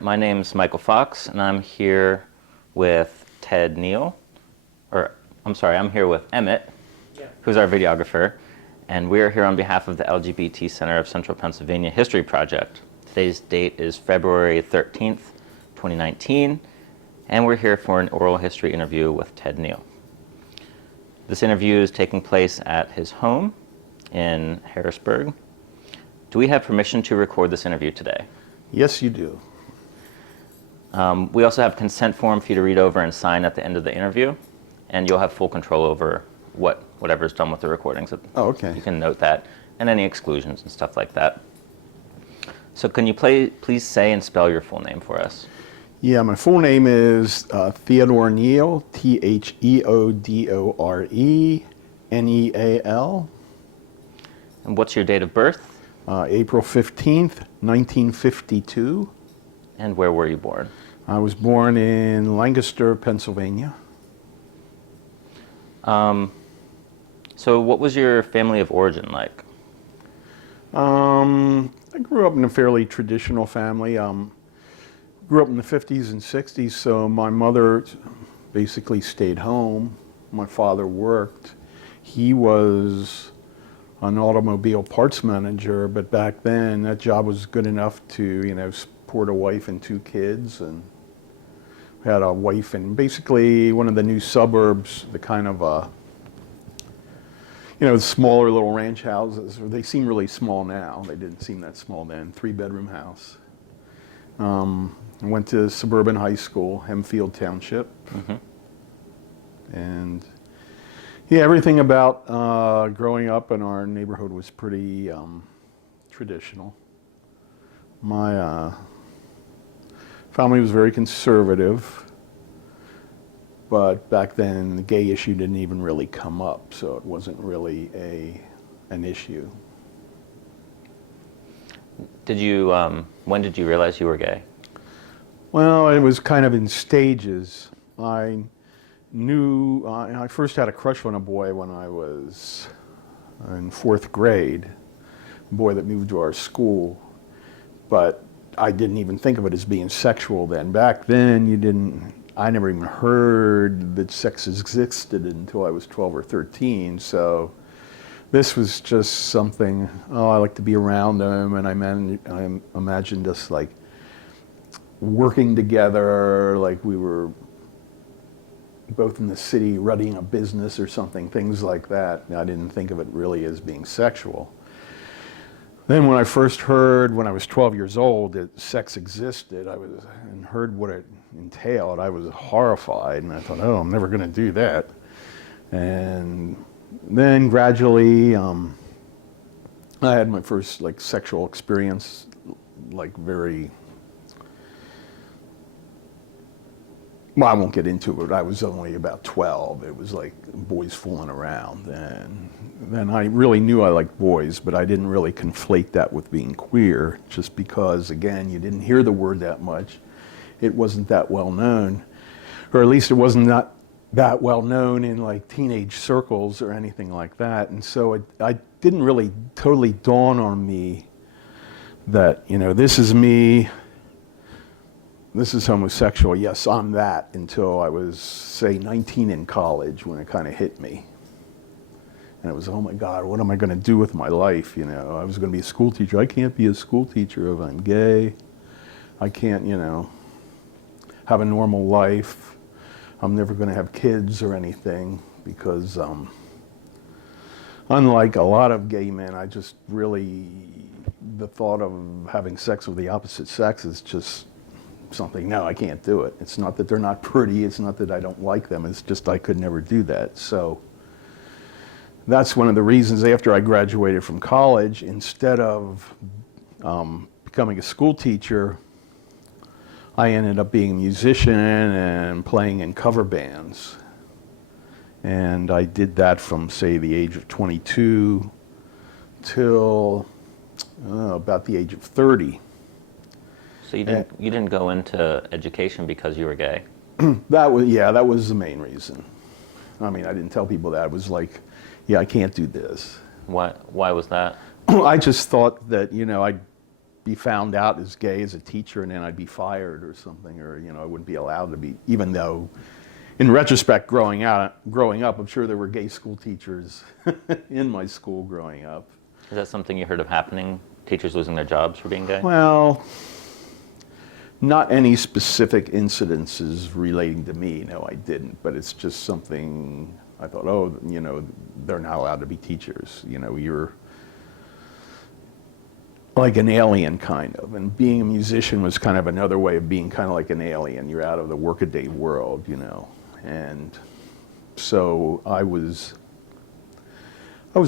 My name's Michael Fox, and I'm here with Ted Neal, I'm here with Emmett, who's our videographer, and we're here on behalf of the LGBT Center of Central Pennsylvania History Project. Today's date is February 13th, 2019, and we're here for an oral history interview with Ted Neal. This interview is taking place at his home in Harrisburg. Do we have permission to record this interview today? Yes, you do. We also have a consent form for you to read over and sign at the end of the interview, and you'll have full control over whatever's done with the recordings. Oh, okay. You can note that, and any exclusions and stuff like that. So can you please say and spell your full name for us? Yeah, my full name is Theodore Neal, Theodore Neal. And what's your date of birth? April 15th, 1952. And where were you born? I was born in Lancaster, Pennsylvania. So what was your family of origin like? I grew up in a fairly traditional family. Grew up in the 50s and 60s, so my mother basically stayed home. My father worked. He was an automobile parts manager, but back then that job was good enough to, support a wife and two kids, and had a wife in basically one of the new suburbs, the kind of smaller little ranch houses. They seem really small now. They didn't seem that small then. 3-bedroom house. I went to suburban high school, Hempfield Township. Mm-hmm. And yeah, everything about growing up in our neighborhood was pretty traditional. My family was very conservative, but back then the gay issue didn't even really come up, so it wasn't really an issue. When did you realize you were gay? Well, it was kind of in stages. I first had a crush on a boy when I was in 4th grade, a boy that moved to our school, but I didn't even think of it as being sexual then. Back then, I never even heard that sex existed until I was 12 or 13, so this was just something, I like to be around them, and I imagined us like working together, like we were both in the city running a business or something, things like that. I didn't think of it really as being sexual. Then when I first heard, when I was 12 years old, that sex existed, and heard what it entailed, I was horrified, and I thought, oh, I'm never going to do that. And then gradually, I had my first sexual experience, very. Well, I won't get into it. I was only about 12. It was like boys fooling around. And then I really knew I liked boys, but I didn't really conflate that with being queer, just because, again, you didn't hear the word that much. It wasn't that well known, or at least it wasn't that well known in teenage circles or anything like that. And so I didn't really totally dawn on me that, this is me. This is homosexual, yes, I'm that, until I was, say, 19 in college, when it kind of hit me. And it was, oh my God, what am I going to do with my life? I was going to be a school teacher. I can't be a school teacher if I'm gay. I can't, have a normal life. I'm never going to have kids or anything, because unlike a lot of gay men, I just really, the thought of having sex with the opposite sex is just something, no, I can't do it. It's not that they're not pretty, it's not that I don't like them, it's just I could never do that. So that's one of the reasons after I graduated from college, instead of becoming a school teacher, I ended up being a musician and playing in cover bands. And I did that from, say, the age of 22 till about the age of 30. So you didn't go into education because you were gay? That was the main reason. I mean, I didn't tell people that. I was like, yeah, I can't do this. Why was that? I just thought that, I'd be found out as gay as a teacher, and then I'd be fired or something, or I wouldn't be allowed to be. Even though, in retrospect, growing up, I'm sure there were gay school teachers in my school growing up. Is that something you heard of happening? Teachers losing their jobs for being gay? Well, not any specific incidences relating to me. No, I didn't. But it's just something I thought, oh, they're not allowed to be teachers. You're like an alien, kind of. And being a musician was kind of another way of being kind of like an alien. You're out of the workaday world, And so I was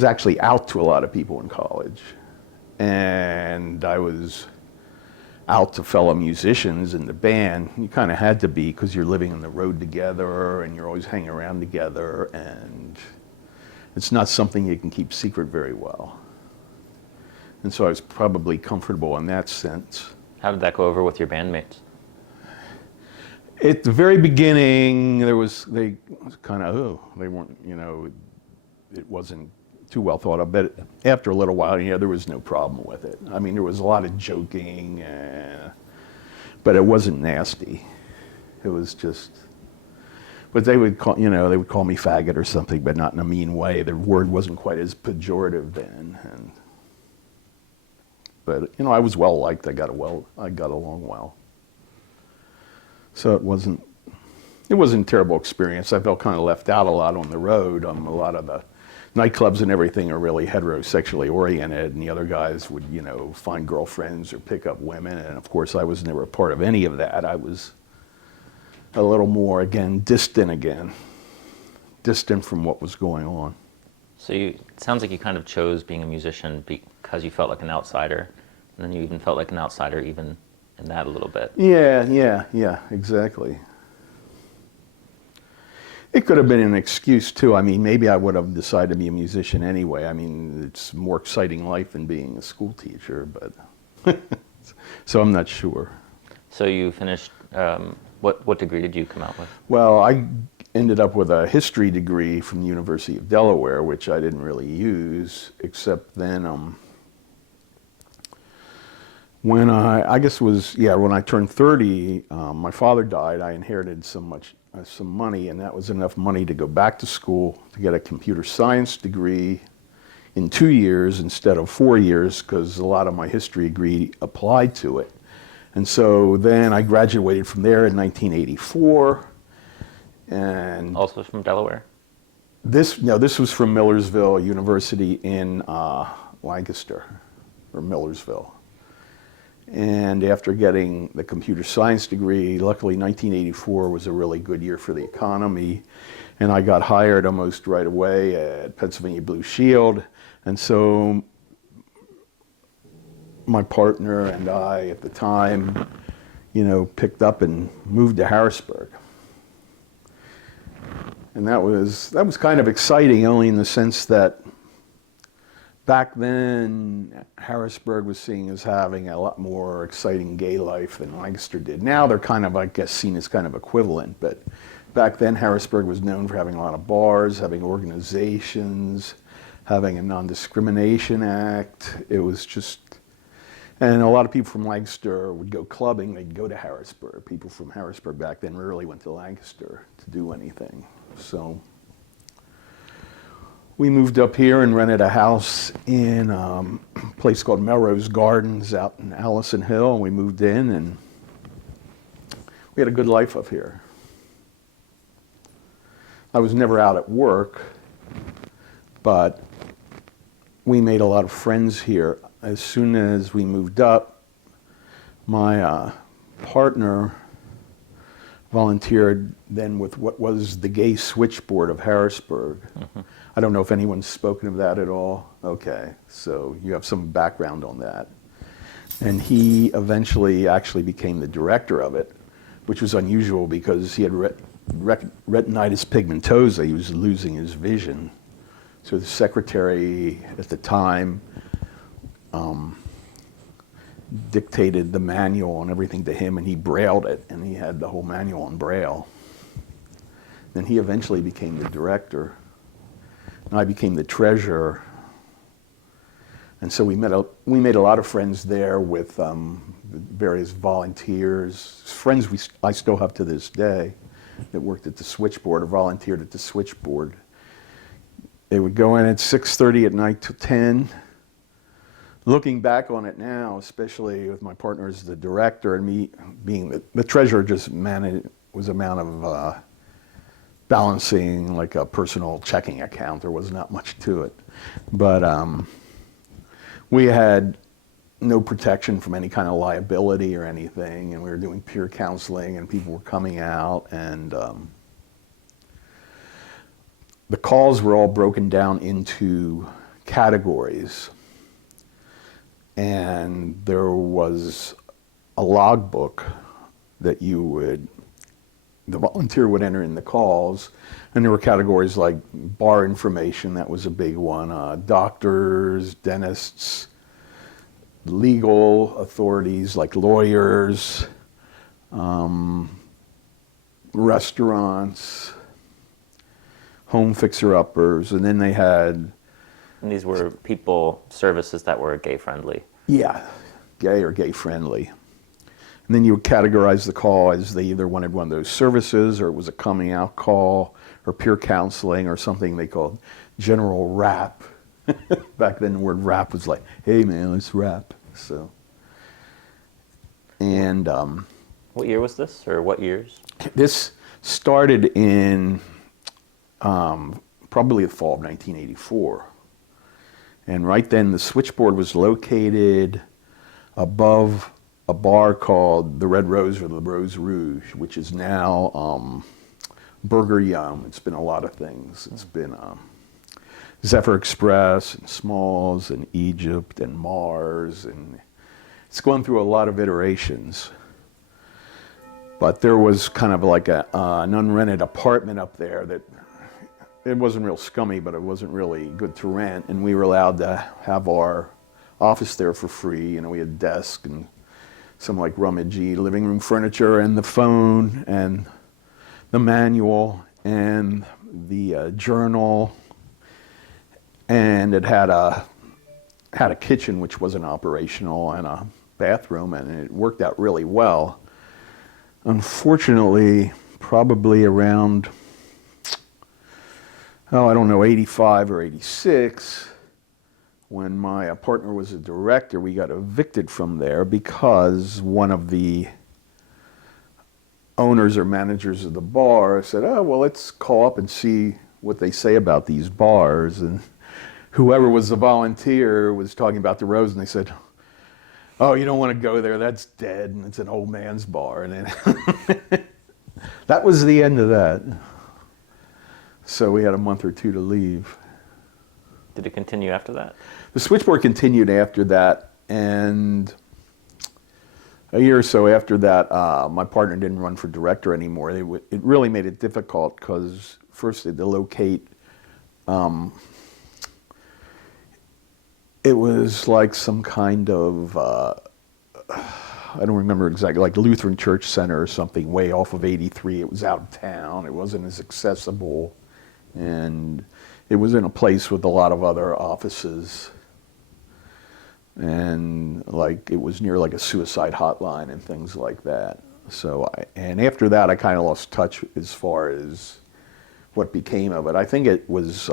actually out to a lot of people in college. And I was out to fellow musicians in the band. You kind of had to be, because you're living on the road together and you're always hanging around together, and it's not something you can keep secret very well. And so I was probably comfortable in that sense. How did that go over with your bandmates? At the very beginning, they kind of, they weren't, it wasn't too well thought of, but after a little while, there was no problem with it. I mean, there was a lot of joking, but it wasn't nasty. It was just, but they would call, they would call me faggot or something, but not in a mean way. The word wasn't quite as pejorative then. But I was well liked. I got along well. So it wasn't a terrible experience. I felt kind of left out a lot on the road. A lot of the nightclubs and everything are really heterosexually oriented, and the other guys would, find girlfriends or pick up women. And of course, I was never a part of any of that. I was a little more, distant from what was going on. So it sounds like you kind of chose being a musician because you felt like an outsider, and then you even felt like an outsider even in that a little bit. Yeah, exactly. It could have been an excuse too. I mean, maybe I would have decided to be a musician anyway. I mean, it's a more exciting life than being a school teacher, but so I'm not sure. So you finished, what degree did you come out with? Well, I ended up with a history degree from the University of Delaware, which I didn't really use, except then when when I turned 30, my father died. I inherited some money, and that was enough money to go back to school to get a computer science degree in 2 years instead of 4 years, because a lot of my history degree applied to it. And so then I graduated from there in 1984. And also from Delaware? This was from Millersville University in Lancaster, or Millersville. And after getting the computer science degree, luckily 1984 was a really good year for the economy, and I got hired almost right away at Pennsylvania Blue Shield. And so my partner and I at the time, picked up and moved to Harrisburg. And that was kind of exciting, only in the sense that back then, Harrisburg was seen as having a lot more exciting gay life than Lancaster did. Now they're kind of, I guess, seen as kind of equivalent, but back then Harrisburg was known for having a lot of bars, having organizations, having a non-discrimination act. It was just, and a lot of people from Lancaster would go clubbing, they'd go to Harrisburg. People from Harrisburg back then rarely went to Lancaster to do anything. So we moved up here and rented a house in a place called Melrose Gardens out in Allison Hill, and we moved in, and we had a good life up here. I was never out at work, but we made a lot of friends here. As soon as we moved up, my partner volunteered then with what was the gay switchboard of Harrisburg. Mm-hmm. I don't know if anyone's spoken of that at all. Okay, so you have some background on that. And he eventually actually became the director of it, which was unusual because he had retinitis pigmentosa. He was losing his vision. So the secretary at the time dictated the manual and everything to him, and he brailled it, and he had the whole manual in Braille. Then he eventually became the director, and I became the treasurer. And so we made a lot of friends there with various volunteers, friends I still have to this day that worked at the switchboard or volunteered at the switchboard. They would go in at 6:30 at night to 10. Looking back on it now, especially with my partner as the director and me being the treasurer, just was amount of balancing like a personal checking account. There was not much to it. But we had no protection from any kind of liability or anything, and we were doing peer counseling, and people were coming out, and the calls were all broken down into categories, and there was a logbook that the volunteer would enter in the calls, and there were categories like bar information, that was a big one, doctors, dentists, legal authorities like lawyers, restaurants, home fixer-uppers, and then they had... And these were services that were gay-friendly. Yeah, gay or gay-friendly. And then you would categorize the call as they either wanted one of those services, or it was a coming out call, or peer counseling, or something they called general rap. Back then the word rap was like, hey man, let's rap. So, and what year was this, or what years? This started in probably the fall of 1984. And right then the switchboard was located above a bar called the Red Rose or the Rose Rouge, which is now Burger Yum. It's been a lot of things. It's been Zephyr Express and Smalls and Egypt and Mars, and it's gone through a lot of iterations. But there was kind of like an unrented apartment up there that it wasn't real scummy, but it wasn't really good to rent, and we were allowed to have our office there for free. You know, we had a desk and some like rummagey living room furniture and the phone and the manual and the journal, and it had a kitchen which wasn't operational and a bathroom, and it worked out really well. Unfortunately, probably around, I don't know, 85 or 86, when my partner was a director, we got evicted from there because one of the owners or managers of the bar said, oh, well, let's call up and see what they say about these bars. And whoever was the volunteer was talking about the Rose, and they said, oh, you don't want to go there, that's dead, and it's an old man's bar. And then that was the end of that. So we had a month or two to leave. Did it continue after that? The switchboard continued after that, and a year or so after that, my partner didn't run for director anymore. It really made it difficult because first they had to locate, it was like some kind of, I don't remember exactly, like Lutheran Church Center or something way off of 83. It was out of town. It wasn't as accessible. And it was in a place with a lot of other offices. And like it was near like a suicide hotline and things like that. So and after that I kind of lost touch as far as what became of it. I think it was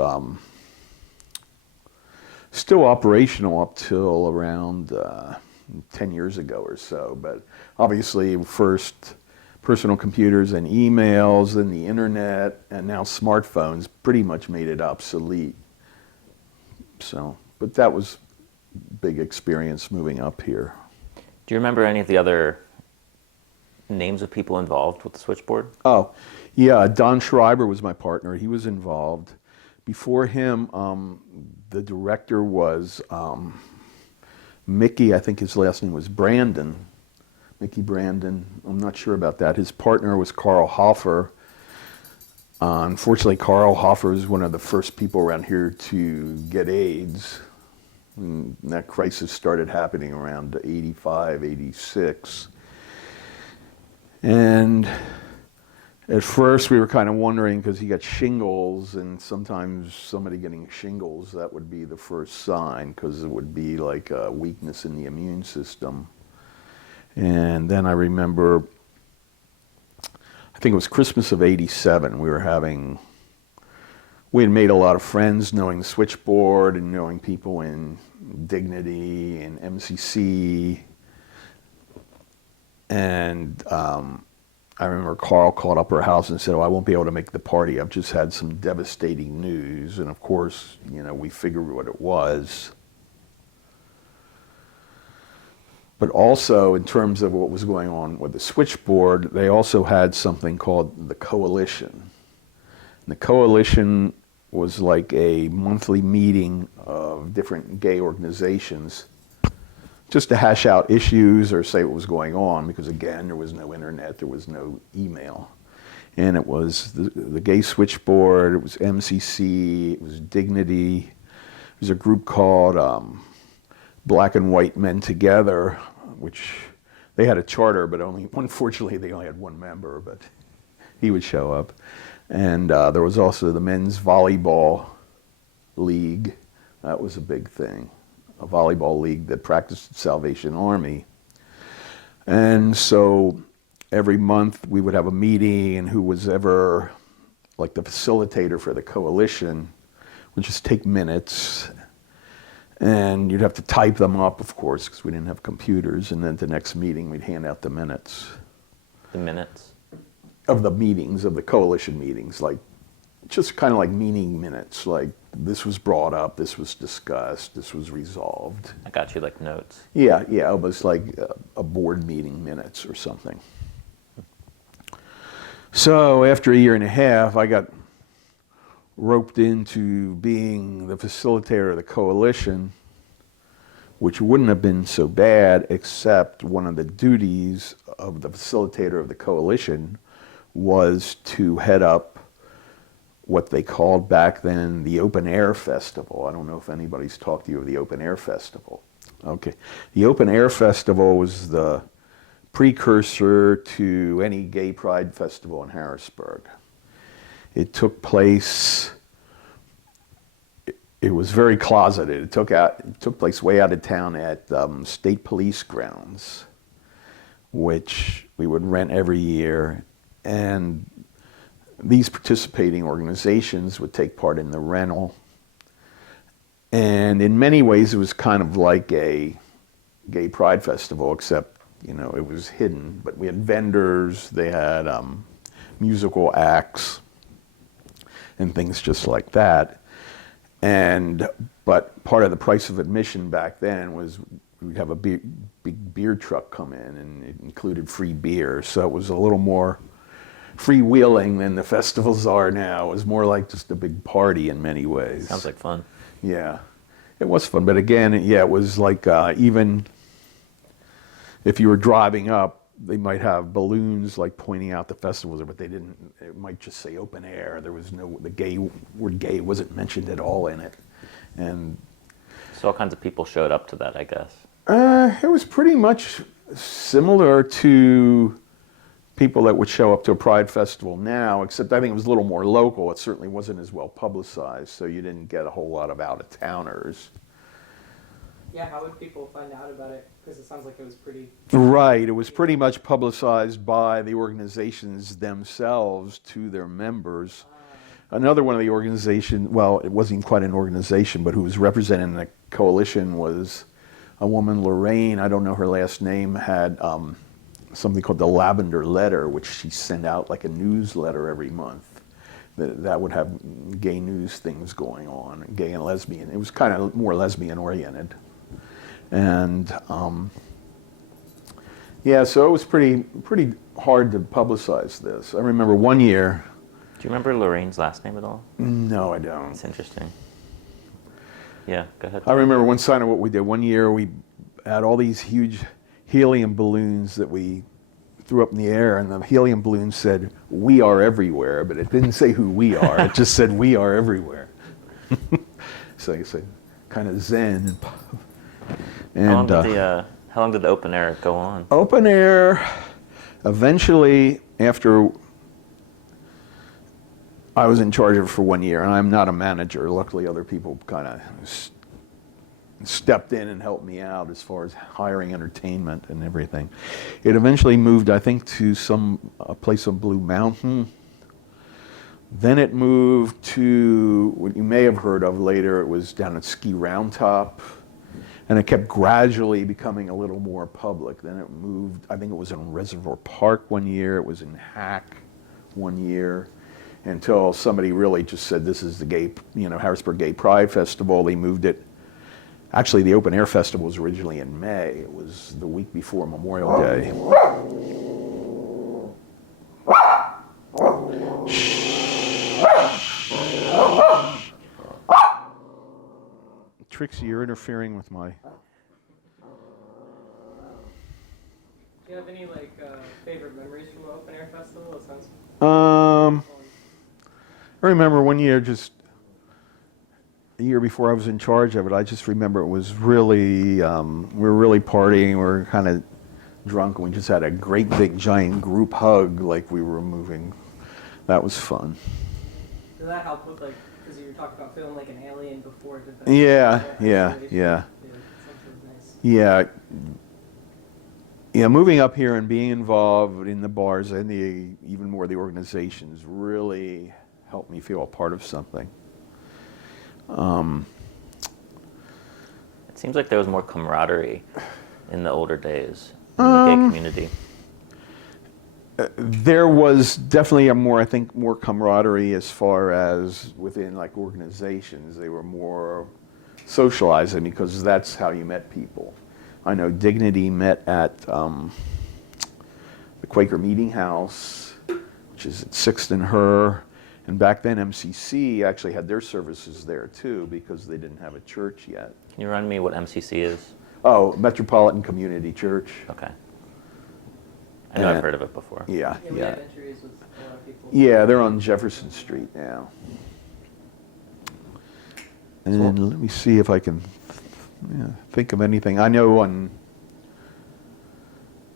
still operational up till around 10 years ago or so, but obviously first personal computers and emails and the internet and now smartphones pretty much made it obsolete. So, but that was a big experience moving up here. Do you remember any of the other names of people involved with the switchboard? Oh, yeah, Don Schreiber was my partner. He was involved. Before him, the director was Mickey, I think his last name was Brandon. Mickey Brandon, I'm not sure about that. His partner was Carl Hoffer. Unfortunately, Carl Hoffer was one of the first people around here to get AIDS. And that crisis started happening around 85, 86. And At first, we were kind of wondering because he got shingles, and sometimes somebody getting shingles, that would be the first sign because it would be like a weakness in the immune system. And then I remember, I think it was Christmas of '87, we had made a lot of friends knowing the switchboard and knowing people in Dignity and MCC. And I remember Carl called up her house and said, "Oh, I won't be able to make the party. I've just had some devastating news." And of course, we figured what it was. But also, in terms of what was going on with the switchboard, they also had something called the Coalition. And the Coalition was like a monthly meeting of different gay organizations just to hash out issues or say what was going on, because again, there was no internet, there was no email. And it was the Gay Switchboard, it was MCC, it was Dignity, there was a group called Black and White Men Together, which they had a charter, but unfortunately they only had one member, but he would show up. And there was also the Men's Volleyball League, that was a big thing. A volleyball league that practiced Salvation Army. And so every month we would have a meeting, and who was ever like the facilitator for the coalition would just take minutes, and you'd have to type them up, of course, because we didn't have computers, and then at the next meeting we'd hand out the minutes. The minutes? Of the meetings, of the coalition meetings, like just kind of like meeting minutes, like this was brought up, this was discussed, this was resolved. I got you, like notes. Yeah, it was like a board meeting minutes or something. So after a year and a half, I got roped into being the facilitator of the coalition, which wouldn't have been so bad, except one of the duties of the facilitator of the coalition was to head up what they called back then the Open Air Festival. I don't know if anybody's talked to you of the Open Air Festival. Okay. The Open Air Festival was the precursor to any gay pride festival in Harrisburg. It took place, it was very closeted. It took place way out of town at State Police grounds, which we would rent every year. And these participating organizations would take part in the rental. And in many ways, it was kind of like a gay pride festival, except, it was hidden. But we had vendors, they had musical acts, and things just like that. But part of the price of admission back then was we'd have a big beer truck come in, and it included free beer. So it was a little more freewheeling than the festivals are now. It was more like just a big party in many ways. Sounds like fun. Yeah, it was fun. But again, it was like even if you were driving up, they might have balloons like pointing out the festivals, but they didn't. It might just say open air. There was no, the word gay wasn't mentioned at all in it. And so all kinds of people showed up to that, I guess. It was pretty much similar to people that would show up to a Pride festival now, except I think it was a little more local. It certainly wasn't as well publicized, so you didn't get a whole lot of out-of-towners. Yeah, how would people find out about it? Because it sounds like it was pretty... Right, it was pretty much publicized by the organizations themselves to their members. Another one of the organizations, well, it wasn't quite an organization, but who was representing the coalition was a woman, Lorraine, I don't know her last name, had something called the Lavender Letter, which she sent out like a newsletter every month that would have gay news things going on, gay and lesbian. It was kind of more lesbian oriented. And yeah, so it was pretty hard to publicize this. I remember one year. Do you remember Lorraine's last name at all? No, I don't. It's interesting. Yeah, go ahead. I remember one sign of what we did. One year we had all these huge helium balloons that we threw up in the air, and the helium balloon said, "We are everywhere," but it didn't say who we are. It just said, "We are everywhere." So you say, kind of zen. And how long did the open air go on? Open air, eventually, after I was in charge of it for 1 year, and I'm not a manager. Luckily, other people kind of stepped in and helped me out as far as hiring entertainment and everything. It eventually moved, I think, to a place on Blue Mountain. Then it moved to what you may have heard of later. It was down at Ski Round Top. And it kept gradually becoming a little more public. Then it moved, I think it was in Reservoir Park 1 year. It was in Hack 1 year. Until somebody really just said, this is the Harrisburg Gay Pride Festival. They moved it. Actually, the Open Air Festival was originally in May. It was the week before Memorial Day. Trixie, you're interfering with my... Do you have any favorite memories from the open air festival? It sounds I remember 1 year, just a year before I was in charge of it, I just remember it was really, we were really partying, we were kind of drunk, and we just had a great big giant group hug like we were moving. That was fun. Did that help with because you were talking about feeling like an alien before? Did that Yeah. Yeah, moving up here and being involved in the bars and even more the organizations really helped me feel a part of something. It seems like there was more camaraderie in the older days in the gay community. There was definitely I think more camaraderie as far as within organizations. They were more socializing because that's how you met people. I know Dignity met at the Quaker Meeting House, which is at 6th and Her. And back then, MCC actually had their services there too because they didn't have a church yet. Can you remind me what MCC is? Oh, Metropolitan Community Church. Okay. I know I've heard of it before. Yeah, we have entries with a lot of people. Yeah, they're on Jefferson Street now. And let me see if I can think of anything. I know it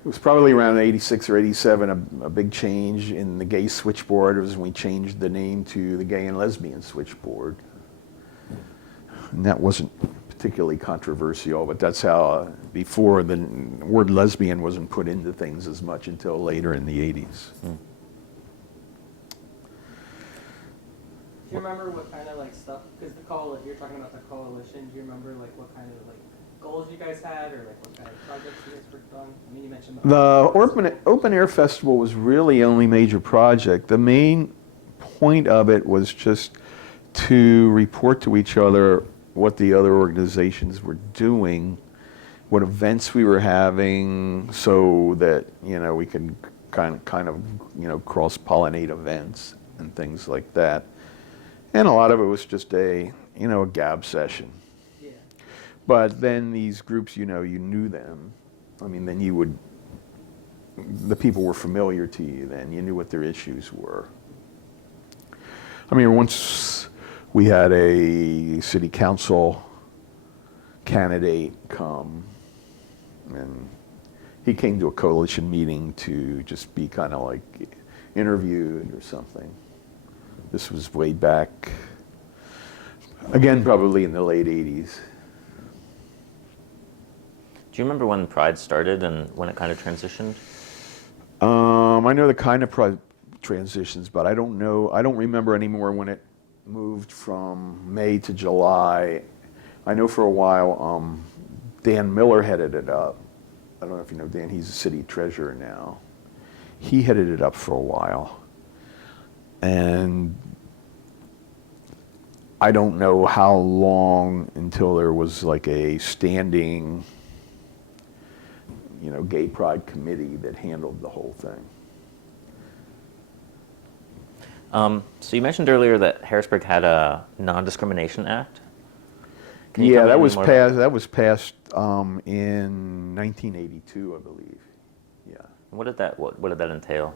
was probably around 86 or 87, a big change in the gay switchboard. It was when we changed the name to the Gay and Lesbian Switchboard. And that wasn't particularly controversial, but that's how, before the word lesbian wasn't put into things as much until later in the 80s. Mm. Do you remember what kind of stuff, because you're talking about the coalition, do you remember what kind of goals you guys had, or what kind of projects you guys worked on? I mean, you mentioned the Open Air Festival was really the only major project. The main point of it was just to report to each other what the other organizations were doing, what events we were having, so that we could kind of cross-pollinate events and things like that. And a lot of it was just a gab session. Yeah. But then these groups, you knew them. I mean, then the people were familiar to you then. You knew what their issues were. I mean, once we had a city council candidate come, and he came to a coalition meeting to just be kind of interviewed or something. This was way back, again, probably in the late 80s. Do you remember when Pride started and when it kind of transitioned? I know the kind of Pride transitions, but I don't remember anymore when it moved from May to July. I know for a while Dan Miller headed it up. I don't know if you know Dan, he's the city treasurer now. He headed it up for a while. And I don't know how long until there was a standing, gay pride committee that handled the whole thing. So you mentioned earlier that Harrisburg had a non-discrimination act. Can you tell me Yeah, any more about that? that was passed in 1982, I believe. Yeah. What did that entail?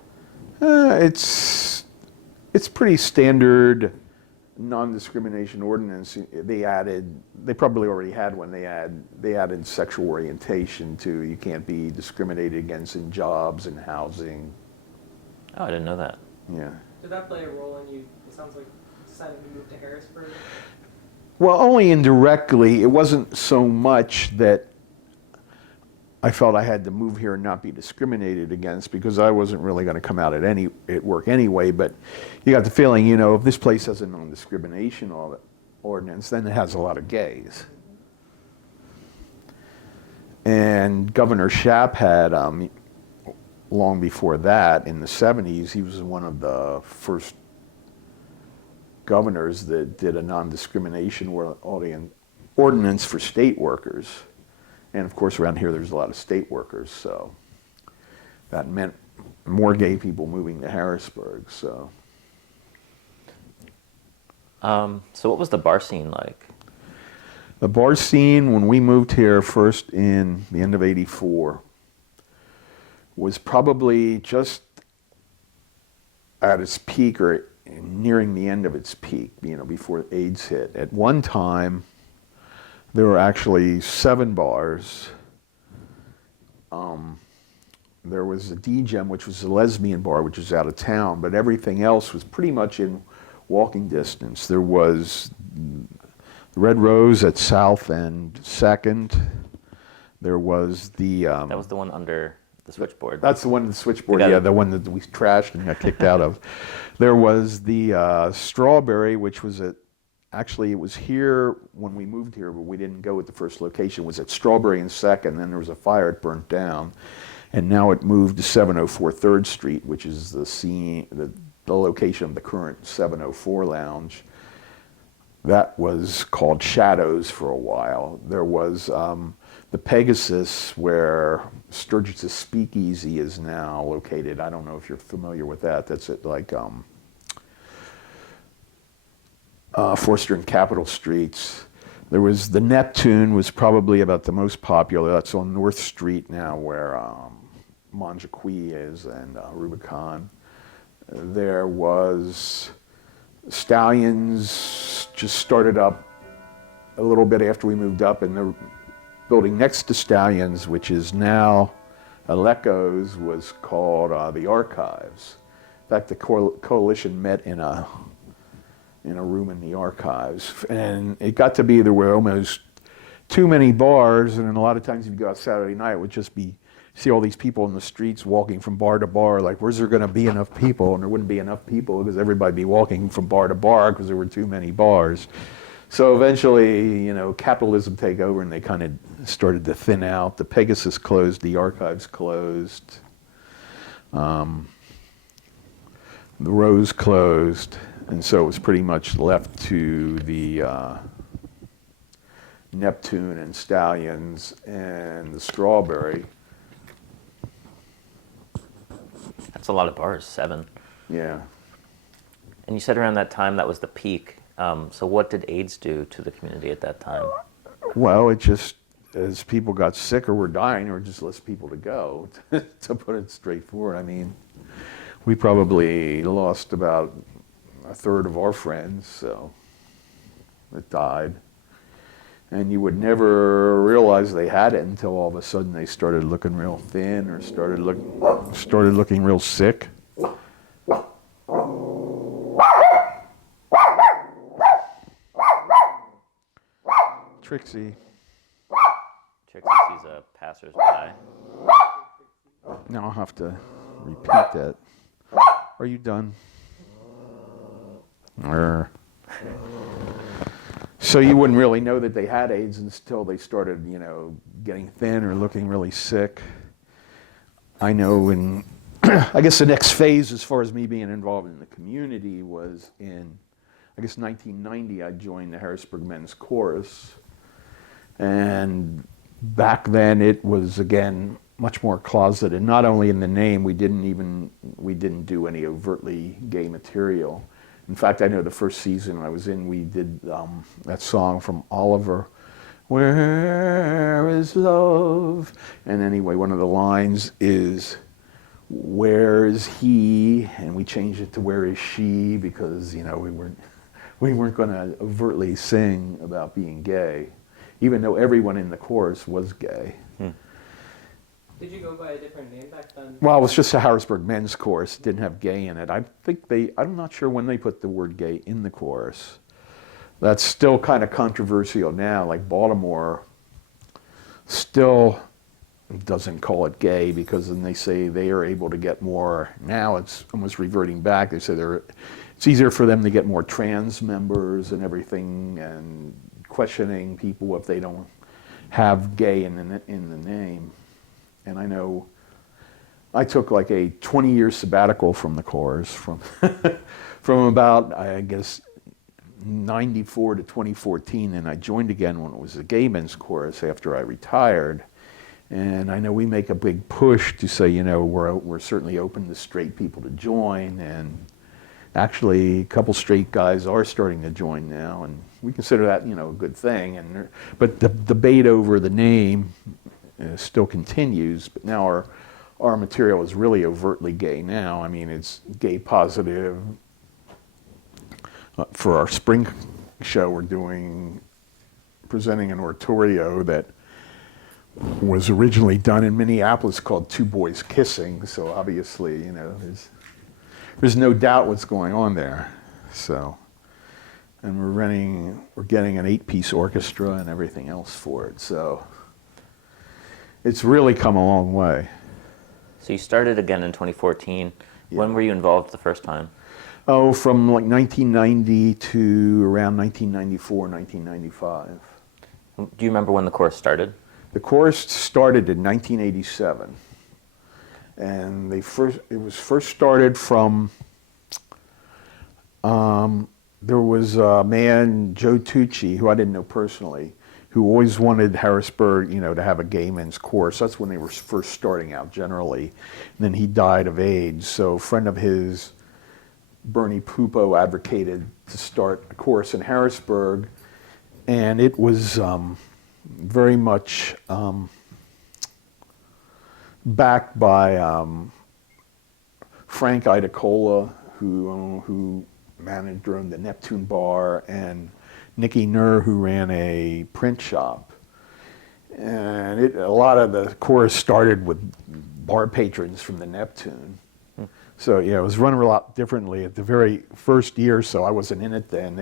It's pretty standard non-discrimination ordinance. They probably already had one. They added sexual orientation to, you can't be discriminated against in jobs and housing. Oh, I didn't know that. Yeah. Did that play a role in you sounds like, decided to move to Harrisburg? Well, only indirectly. It wasn't so much that I felt I had to move here and not be discriminated against, because I wasn't really going to come out at work anyway. But you got the feeling, you know, if this place has a non-discrimination ordinance, then it has a lot of gays. And Governor Shapp had, long before that, in the 70s, he was one of the first governors that did a non-discrimination ordinance for state workers. And of course, around here, there's a lot of state workers, so that meant more gay people moving to Harrisburg. So what was the bar scene like? the bar scene, when we moved here first in the end of '84, was probably just at its peak or nearing the end of its peak, you know, before AIDS hit. At one time, there were actually 7 bars. There was a D-Gem, which was a lesbian bar, which was out of town, but everything else was pretty much in walking distance. There was the Red Rose at South and 2nd. There was the... that was the one under the switchboard. That's the one, the switchboard, yeah, the one that we trashed and got kicked out of. There was the Strawberry, which was at... Actually, it was here when we moved here, but we didn't go at the first location. It was at Strawberry and 2nd, then there was a fire, it burnt down. And now it moved to 704 3rd Street, which is the location of the current 704 Lounge. That was called Shadows for a while. There was the Pegasus, where Sturgis's Speakeasy is now located. I don't know if you're familiar with that. That's at like Forster and Capitol Streets. There was the Neptune, was probably about the most popular. That's on North Street now, where Monjaqui is and Rubicon. There was Stallions, just started up a little bit after we moved up, and the building next to Stallions, which is now Aleco's, was called the Archives. In fact, the coalition met in a room in the Archives, and it got to be there were almost too many bars, and then a lot of times if you go out Saturday night, it would just be, see all these people in the streets walking from bar to bar, like, where's there gonna be enough people? And there wouldn't be enough people because everybody'd be walking from bar to bar because there were too many bars. So eventually, you know, capitalism take over and they kind of started to thin out. The Pegasus closed, the Archives closed, the Rose closed, and so it was pretty much left to the Neptune and Stallions and the Strawberry. That's a lot of bars, 7. Yeah. And you said around that time that was the peak. So what did AIDS do to the community at that time? Well, it just, as people got sick or were dying, or just less people to go, to put it straightforward. I mean, we probably lost about a third of our friends, so that died. And you would never realize they had it until all of a sudden they started looking real thin or started looking real sick. Trixie. Trixie sees a passersby. Now I'll have to repeat that. Are you done? So you wouldn't really know that they had AIDS until they started, you know, getting thin or looking really sick. I know in, I guess the next phase as far as me being involved in the community was in, I guess 1990, I joined the Harrisburg Men's Chorus. And back then it was, again, much more closeted. Not only in the name, we didn't do any overtly gay material. In fact, I know the first season I was in, we did that song from Oliver, "Where is Love?" And anyway, one of the lines is, "Where is he?" And we changed it to "Where is she?" because, you know, we weren't going to overtly sing about being gay, even though everyone in the chorus was gay. Did you go by a different name back then? Well, it was just a Harrisburg men's chorus. It didn't have gay in it. I'm not sure when they put the word gay in the chorus. That's still kind of controversial now. Like Baltimore still doesn't call it gay because then they say they are able to get more. Now it's almost reverting back. They say it's easier for them to get more trans members and everything, and questioning people if they don't have gay in the name. And I know I took like a 20-year sabbatical from the chorus from about, I guess, 94 to 2014, and I joined again when it was the gay men's chorus after I retired. And I know we make a big push to say, we're certainly open to straight people to join, and actually a couple straight guys are starting to join now, and we consider that, a good thing. But the debate over the name still continues, but now our material is really overtly gay now. I mean, it's gay positive. For our spring show, we're presenting an oratorio that was originally done in Minneapolis called Two Boys Kissing, so obviously, there's no doubt what's going on there. So, and we're getting an 8-piece orchestra and everything else for it, so it's really come a long way. So you started again in 2014. Yeah. When were you involved the first time? Oh, from like 1990 to around 1994, 1995. Do you remember when the chorus started? The chorus started in 1987, and it was first started from, there was a man, Joe Tucci, who I didn't know personally, who always wanted Harrisburg, to have a gay men's chorus. That's when they were first starting out generally. And then he died of AIDS, so a friend of his, Bernie Pupo, advocated to start a chorus in Harrisburg, and it was very much backed by Frank Idacola, who managed or owned the Neptune Bar, and Nicky Nur, who ran a print shop. And a lot of the chorus started with bar patrons from the Neptune. So yeah, it was run a lot differently. At the very first year or so, I wasn't in it then.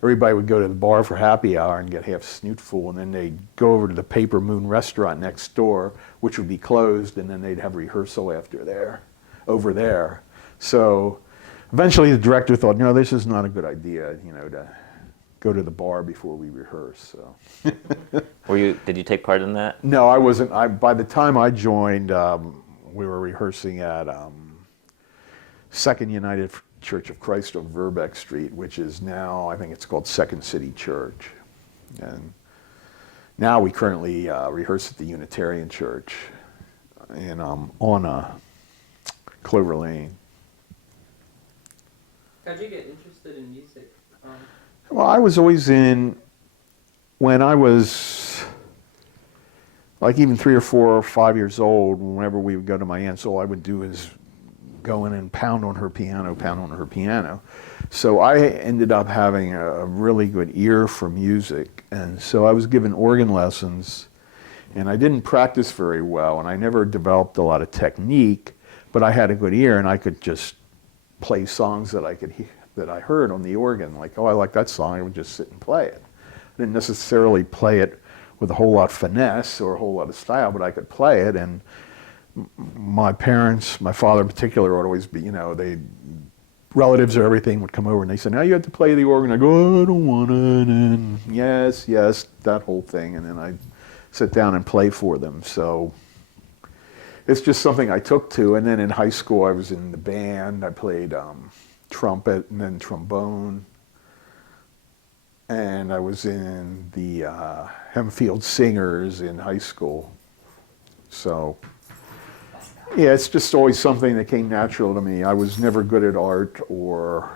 Everybody would go to the bar for happy hour and get half snootful, and then they'd go over to the Paper Moon restaurant next door, which would be closed, and then they'd have rehearsal over there. So eventually the director thought, no, this is not a good idea, to go to the bar before we rehearse. So. Did you take part in that? No, I wasn't. By the time I joined, we were rehearsing at Second United Church of Christ on Verbeck Street, which is now, I think it's called Second City Church. And now we currently rehearse at the Unitarian Church on Clover Lane. How'd you get interested in music? Well, I was always when I was like even 3 or 4 or 5 years old, whenever we would go to my aunt's, all I would do is go in and pound on her piano. So I ended up having a really good ear for music, and so I was given organ lessons, and I didn't practice very well, and I never developed a lot of technique, but I had a good ear, and I could just play songs that I heard on the organ, like, oh, I like that song, I would just sit and play it. I didn't necessarily play it with a whole lot of finesse or a whole lot of style, but I could play it. And my parents, my father in particular, would always be, relatives or everything would come over and they said, now you have to play the organ. I go, oh, I don't want it. And yes, that whole thing. And then I'd sit down and play for them. So it's just something I took to. And then in high school, I was in the band. I played trumpet and then trombone. And I was in the Hempfield Singers in high school. So yeah, it's just always something that came natural to me. I was never good at art or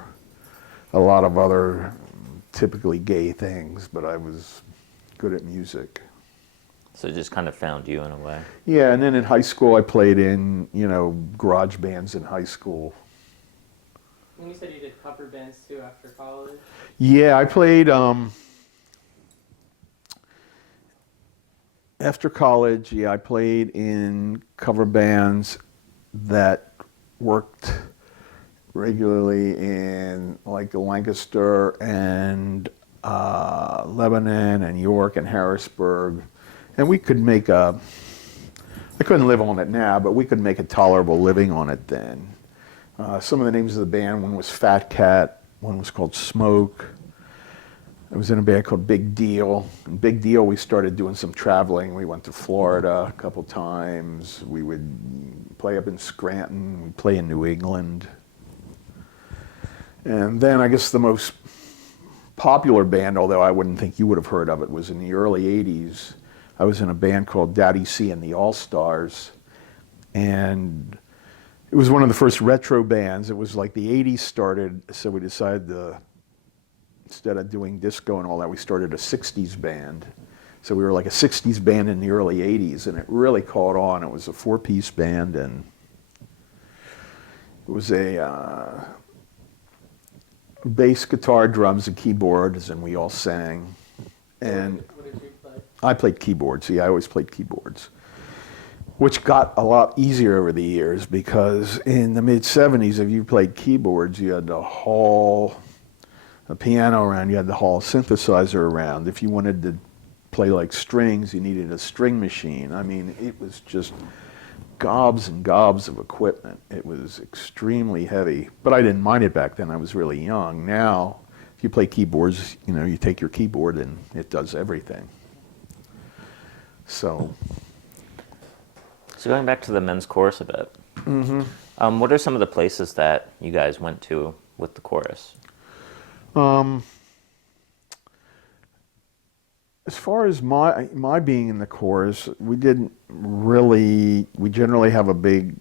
a lot of other typically gay things, but I was good at music. So it just kind of found you in a way. Yeah, and then in high school I played in, garage bands in high school. And you said you did cover bands too after college? Yeah, I played After college, yeah, I played in cover bands that worked regularly in like Lancaster and Lebanon and York and Harrisburg. And we could make I couldn't live on it now, but we could make a tolerable living on it then. Some of the names of the band, one was Fat Cat, one was called Smoke. I was in a band called Big Deal. In Big Deal, we started doing some traveling. We went to Florida a couple times. We would play up in Scranton. We'd play in New England. And then I guess the most popular band, although I wouldn't think you would have heard of it, was in the early 80s. I was in a band called Daddy C and the All-Stars. And it was one of the first retro bands. It was like the 80s started, so we decided to, instead of doing disco and all that, we started a 60s band. So we were like a 60s band in the early 80s, and it really caught on. It was a 4-piece band, and it was a bass, guitar, drums, and keyboards, and we all sang. And What did you play? I played keyboards. See, I always played keyboards, which got a lot easier over the years because in the mid-'70s, if you played keyboards, you had to haul a piano around, you had to haul a synthesizer around. If you wanted to play like strings, you needed a string machine. I mean, it was just gobs and gobs of equipment. It was extremely heavy, but I didn't mind it back then. I was really young. Now, if you play keyboards, you know, you take your keyboard and it does everything. So going back to the men's chorus a bit, what are some of the places that you guys went to with the chorus? As far as my being in the chorus, we generally have a big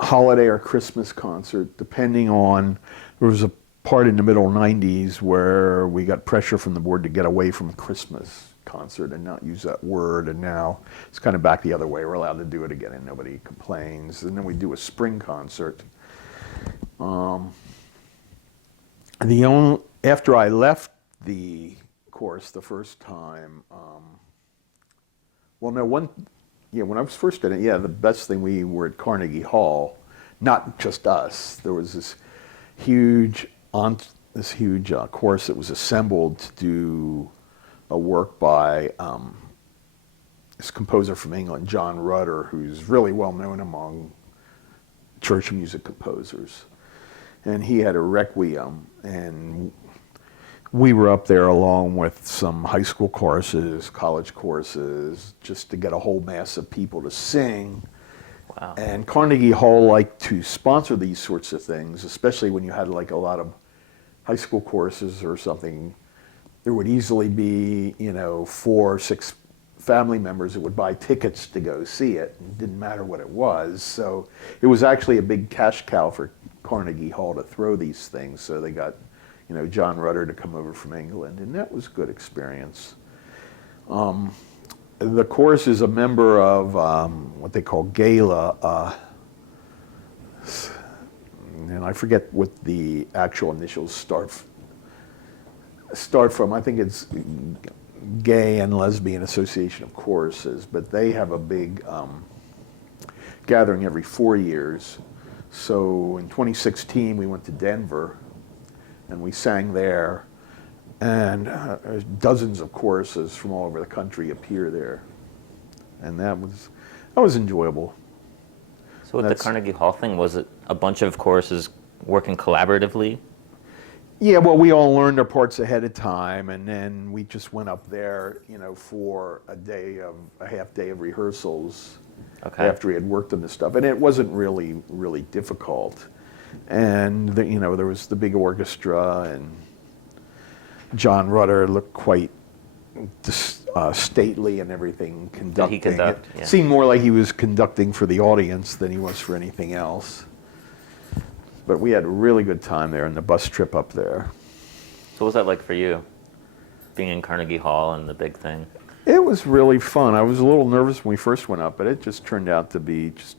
holiday or Christmas concert, depending on, there was a part in the middle 90s where we got pressure from the board to get away from Christmas concert and not use that word, and now it's kind of back the other way. We're allowed to do it again and nobody complains. And then we do a spring concert. After I left the chorus the first time, when I was first in it, the best thing, we were at Carnegie Hall, not just us. There was this huge chorus that was assembled to do a work by this composer from England, John Rutter, who's really well known among church music composers. And he had a requiem, and we were up there along with some high school choruses, college choruses, just to get a whole mass of people to sing. Wow. And Carnegie Hall liked to sponsor these sorts of things, especially when you had like a lot of high school choruses or something. There would easily be, 4 or 6 family members that would buy tickets to go see it. It didn't matter what it was. So it was actually a big cash cow for Carnegie Hall to throw these things. So they got, John Rutter to come over from England, and that was a good experience. The chorus is a member of what they call Gala, and I forget what the actual initials start from. I think it's Gay and Lesbian Association of Choruses, but they have a big gathering every 4 years. So in 2016, we went to Denver, and we sang there, and dozens of choruses from all over the country appear there, and that was enjoyable. So with the Carnegie Hall thing, was it a bunch of choruses working collaboratively? Yeah, well, we all learned our parts ahead of time, and then we just went up there, for a half day of rehearsals. Okay. After we had worked on this stuff, and it wasn't really difficult. And there was the big orchestra, and John Rutter looked quite stately and everything, conducting. Did he conduct? It seemed more like he was conducting for the audience than he was for anything else. But we had a really good time there, and the bus trip up there. So what was that like for you, being in Carnegie Hall and the big thing? It was really fun. I was a little nervous when we first went up, but it just turned out to be just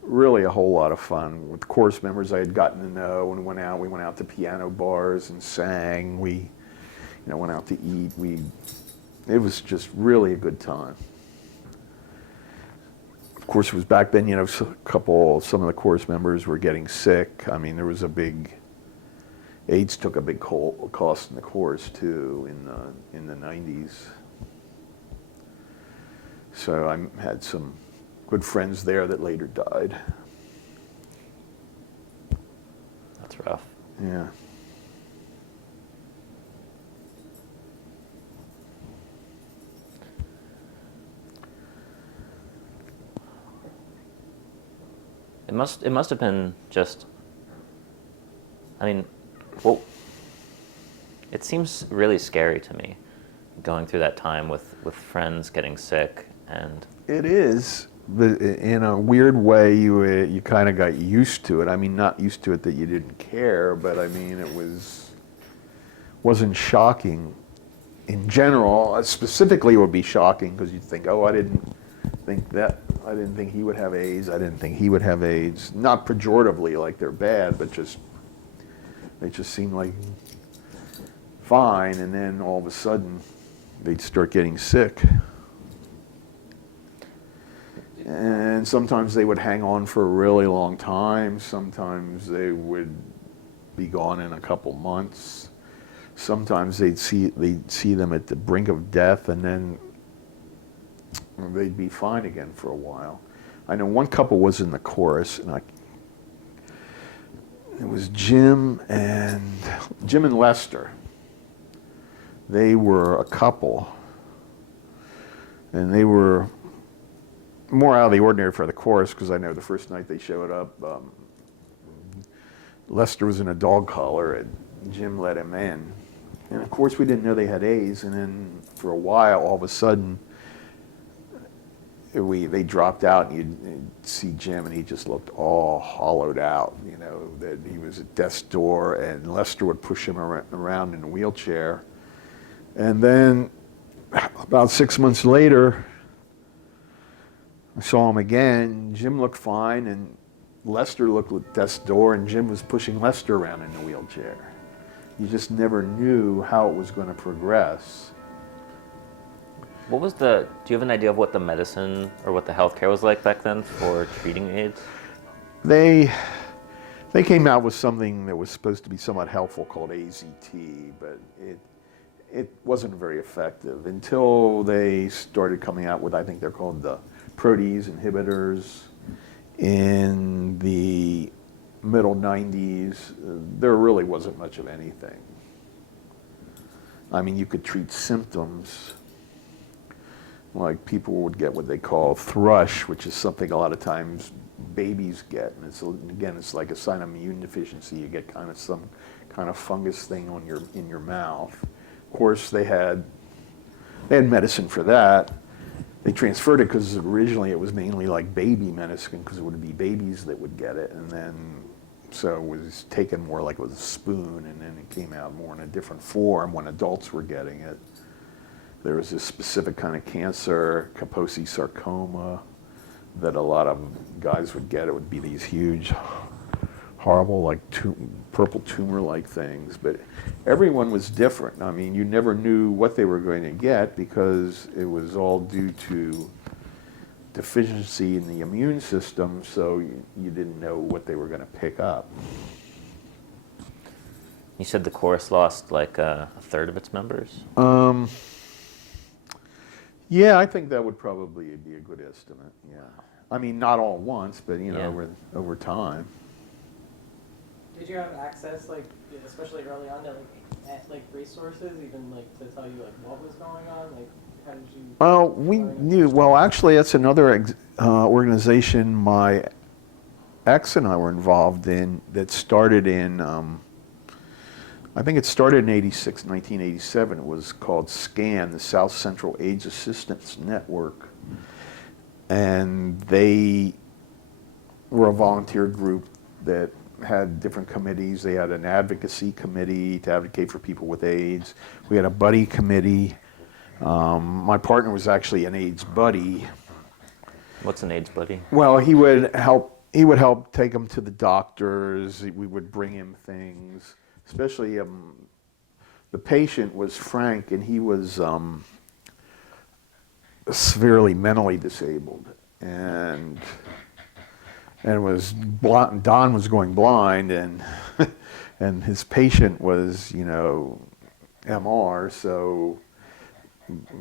really a whole lot of fun. With chorus members I had gotten to know, and we went out to piano bars and sang. We went out to eat. It was just really a good time. Of course, it was back then, some of the course members were getting sick. I mean, there was AIDS took a big cost in the course too in the 90s. So I had some good friends there that later died. That's rough. Yeah. It must have been just, I mean, well, it seems really scary to me going through that time with friends getting sick and. It is, but in a weird way, you kind of got used to it. I mean, not used to it that you didn't care, but I mean, wasn't shocking. In general, specifically, it would be shocking because you'd think, oh, I didn't think he would have AIDS. I didn't think he would have AIDS. Not pejoratively, like they're bad, but they just seemed like fine, and then all of a sudden, they'd start getting sick. And sometimes they would hang on for a really long time. Sometimes they would be gone in a couple months. Sometimes they'd see them at the brink of death, and then they'd be fine again for a while. I know one couple was in the chorus, and it was Jim and Lester. They were a couple, and they were more out of the ordinary for the chorus because I know the first night they showed up, Lester was in a dog collar and Jim let him in. And of course we didn't know they had AIDS, and then for a while, all of a sudden, they dropped out, and you'd see Jim, and he just looked all hollowed out, that he was at death's door, and Lester would push him around in a wheelchair. And then about 6 months later, I saw him again. Jim looked fine, and Lester looked at death's door, and Jim was pushing Lester around in the wheelchair. You just never knew how it was going to progress. Do you have an idea of what the medicine or what the healthcare was like back then for treating AIDS? They came out with something that was supposed to be somewhat helpful called AZT, but it wasn't very effective until they started coming out with, I think they're called the protease inhibitors in the middle 90s. There really wasn't much of anything. I mean, you could treat symptoms. Like people would get what they call thrush, which is something a lot of times babies get, and it's like a sign of immune deficiency. You get some kind of fungus thing in your mouth. Of course, they had medicine for that. They transferred it because originally it was mainly like baby medicine because it would be babies that would get it, and then so it was taken more like with a spoon, and then it came out more in a different form when adults were getting it. There was this specific kind of cancer, Kaposi sarcoma, that a lot of guys would get. It would be these huge, horrible, like purple tumor-like things. But everyone was different. I mean, you never knew what they were going to get because it was all due to deficiency in the immune system, so you didn't know what they were going to pick up. You said the chorus lost like a third of its members? Yeah, I think that would probably be a good estimate, yeah. I mean, not all at once, but, over time. Did you have access, especially early on, to, resources, even, to tell you, what was going on? How did you... Well, we knew. Well, actually, that's another organization my ex and I were involved in that started in... I think it started in 1987. It was called SCAN, the South Central AIDS Assistance Network. And they were a volunteer group that had different committees. They had an advocacy committee to advocate for people with AIDS. We had a buddy committee. My partner was actually an AIDS buddy. What's an AIDS buddy? Well, he would help take him to the doctors. We would bring him things. Especially the patient was Frank, and he was severely mentally disabled, and was Don was going blind, and and his patient was, you know, MR. So,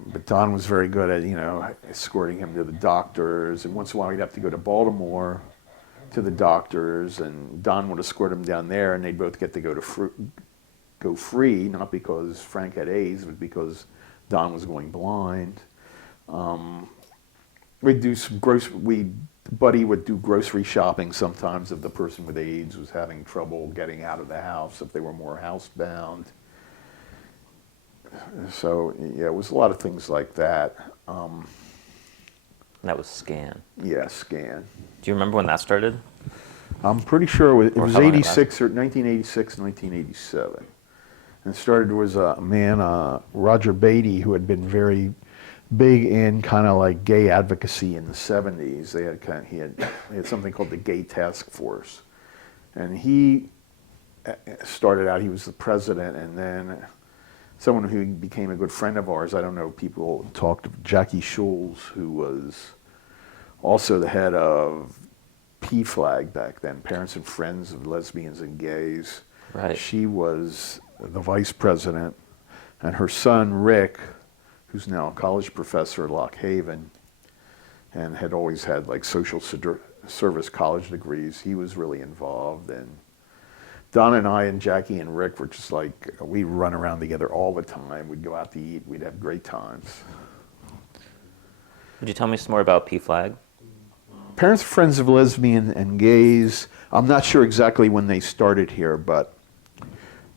but Don was very good at, you know, escorting him to the doctors, and once in a while he'd have to go to Baltimore to the doctors, and Don would escort him down there, and they'd both get to go free, not because Frank had AIDS, but because Don was going blind. We'd do some Buddy would do grocery shopping sometimes if the person with AIDS was having trouble getting out of the house, if they were more housebound. So, yeah, it was a lot of things like that. That was Scan. Yeah, Scan. Do you remember when that started? I'm pretty sure it was how long it 86 or 1986, 1987. And it started was a man, Roger Beatty, who had been very big in kind of like gay advocacy in the 70s. He had something called the Gay Task Force, and he started out. He was the president, and then someone who became a good friend of ours. I don't know. People talked of Jackie Schulz, who was also the head of PFLAG back then, Parents and Friends of Lesbians and Gays. Right. She was the vice president, and her son Rick, who's now a college professor at Lock Haven and had always had like social service college degrees, he was really involved. And Don and I and Jackie and Rick were just like, we'd run around together all the time. We'd go out to eat. We'd have great times. Would you tell me some more about PFLAG? Parents, Friends of Lesbians and Gays. I'm not sure exactly when they started here, but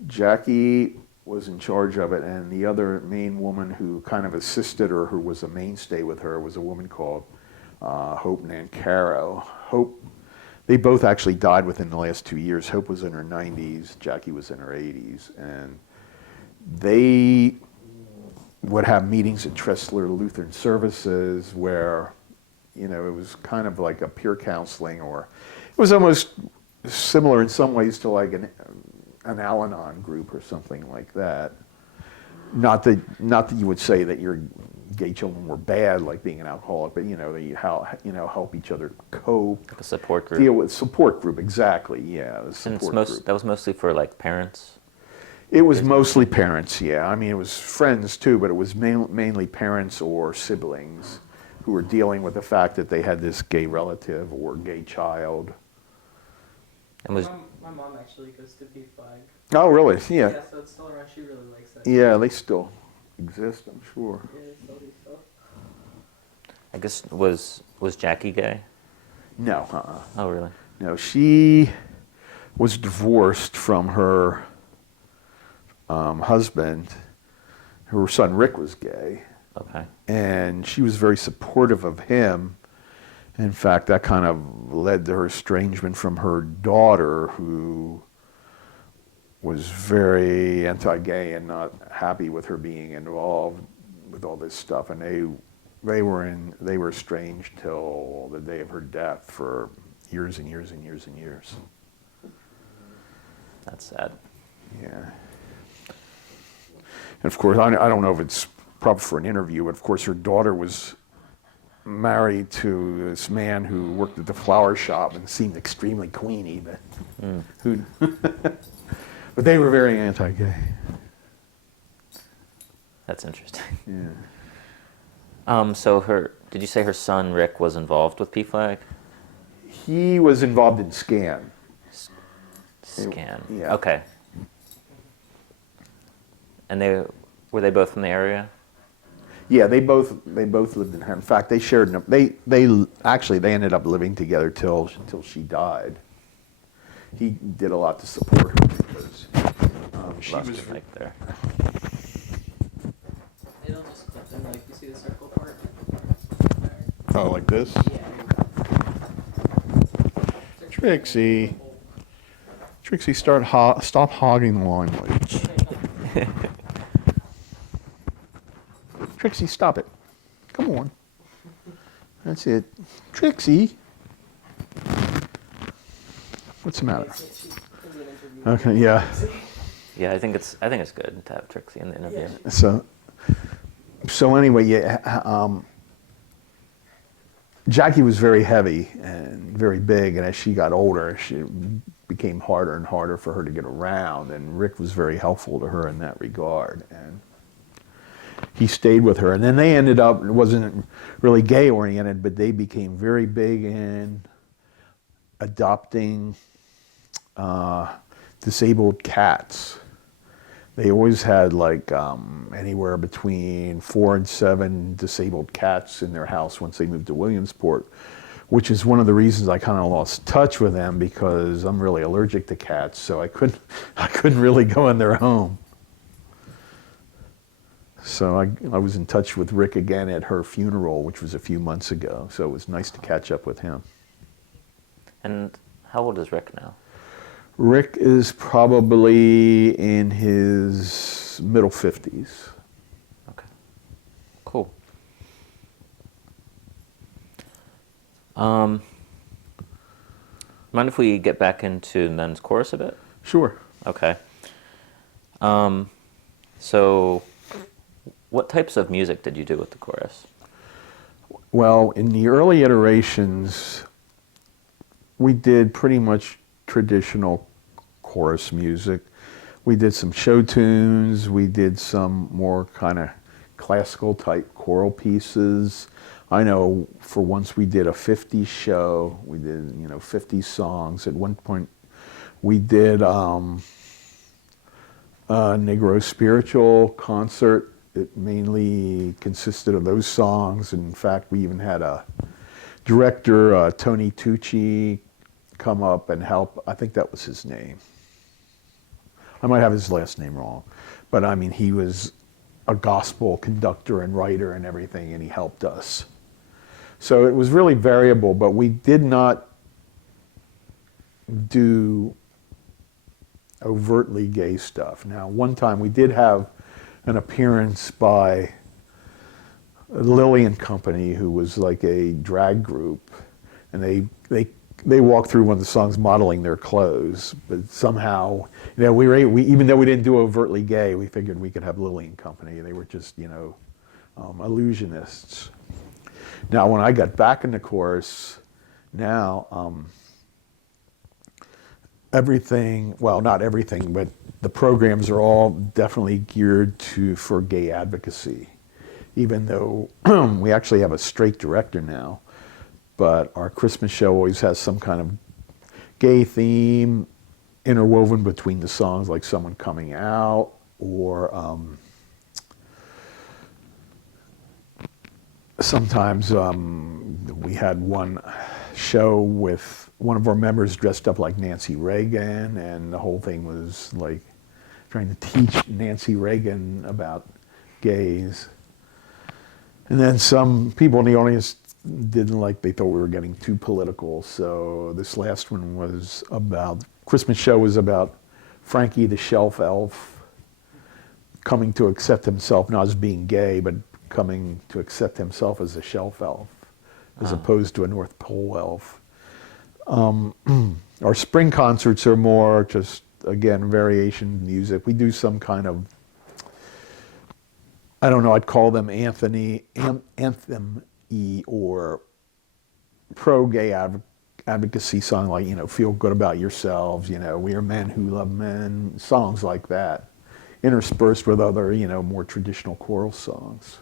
Jackie was in charge of it, and the other main woman who kind of assisted her, who was a mainstay with her, was a woman called Hope Nancaro. Hope, they both actually died within the last 2 years. Hope was in her 90s, Jackie was in her 80s, and they would have meetings at Tressler Lutheran Services where, you know, it was kind of like a peer counseling, or it was almost similar in some ways to like an Al-Anon group or something like that. Not that you would say that your gay children were bad, like being an alcoholic, but you know, help each other cope. Like a support group. Deal with support group, exactly. Yeah, the support group. That was mostly for like parents. It was mostly parents. Yeah, I mean it was friends too, but it was mainly parents or siblings who were dealing with the fact that they had this gay relative or gay child. And was My mom actually goes to PFLAG. Oh, really? Yeah. Yeah, so it's still around. She really likes that. Yeah, they still exist, I'm sure. Yeah, they still do stuff. I guess was Jackie gay? No, Oh, really? No, she was divorced from her husband. Her son Rick was gay. Okay. And she was very supportive of him. In fact, that kind of led to her estrangement from her daughter, who was very anti-gay and not happy with her being involved with all this stuff. And they were estranged till the day of her death for years and years and years and years. That's sad. Yeah. And of course, I don't know if it's proper for an interview, but of course her daughter was married to this man who worked at the flower shop and seemed extremely queenie, but but they were very anti-gay. That's interesting. Yeah. So did you say her son Rick was involved with PFLAG? He was involved in Scan. Scan. Yeah. Okay. And were they both from the area? Yeah, they both lived in fact, they shared. They ended up living together till she died. He did a lot to support her because she Lost was your mic there. It'll just clip in, like, you see the circle part? oh, like this. Yeah. Trixie, stop hogging the limelight. Trixie, stop it. Come on. That's it. Trixie. What's the matter? Okay, yeah. Yeah, I think it's good to have Trixie in the interview. Yeah. So anyway, yeah, Jackie was very heavy and very big, and as she got older, it became harder and harder for her to get around, and Rick was very helpful to her in that regard, and he stayed with her. And then they ended up, it wasn't really gay oriented, but they became very big in adopting disabled cats. They always had like anywhere between 4 and 7 disabled cats in their house once they moved to Williamsport, which is one of the reasons I kind of lost touch with them, because I'm really allergic to cats, so I couldn't really go in their home. So I was in touch with Rick again at her funeral, which was a few months ago, so it was nice to catch up with him. And how old is Rick now? Rick is probably in his middle 50s. Okay, cool. Mind if we get back into Men's Chorus a bit? Sure. Okay. So, what types of music did you do with the chorus? Well, in the early iterations, we did pretty much traditional chorus music. We did some show tunes. We did some more kind of classical type choral pieces. I know for once we did a 50s show. We did, 50 songs. At one point, we did a Negro spiritual concert. It mainly consisted of those songs. In fact, we even had a director, Tony Tucci, come up and help. I think that was his name. I might have his last name wrong, but I mean, he was a gospel conductor and writer and everything, and he helped us. So it was really variable, but we did not do overtly gay stuff. Now, one time we did have an appearance by Lily and Company, who was like a drag group, and they walked through one of the songs modeling their clothes, but somehow, we even though we didn't do overtly gay, we figured we could have Lily and Company. They were just, illusionists. Now, when I got back in the chorus, now everything, well, not everything, but the programs are all definitely geared for gay advocacy, even though we actually have a straight director now. But our Christmas show always has some kind of gay theme interwoven between the songs, like someone coming out, or sometimes we had one show with one of our members dressed up like Nancy Reagan, and the whole thing was like trying to teach Nancy Reagan about gays. And then some people in the audience didn't like, they thought we were getting too political. So this last one was about, Christmas show was about Frankie the shelf elf coming to accept himself, not as being gay, but coming to accept himself as a shelf elf, as opposed to a North Pole elf. Our spring concerts are more just, again, variation music. We do some kind of, I don't know, I'd call them anthem-y or pro-gay advocacy song, like, feel good about yourselves, we are men who love men, songs like that, interspersed with other, more traditional choral songs.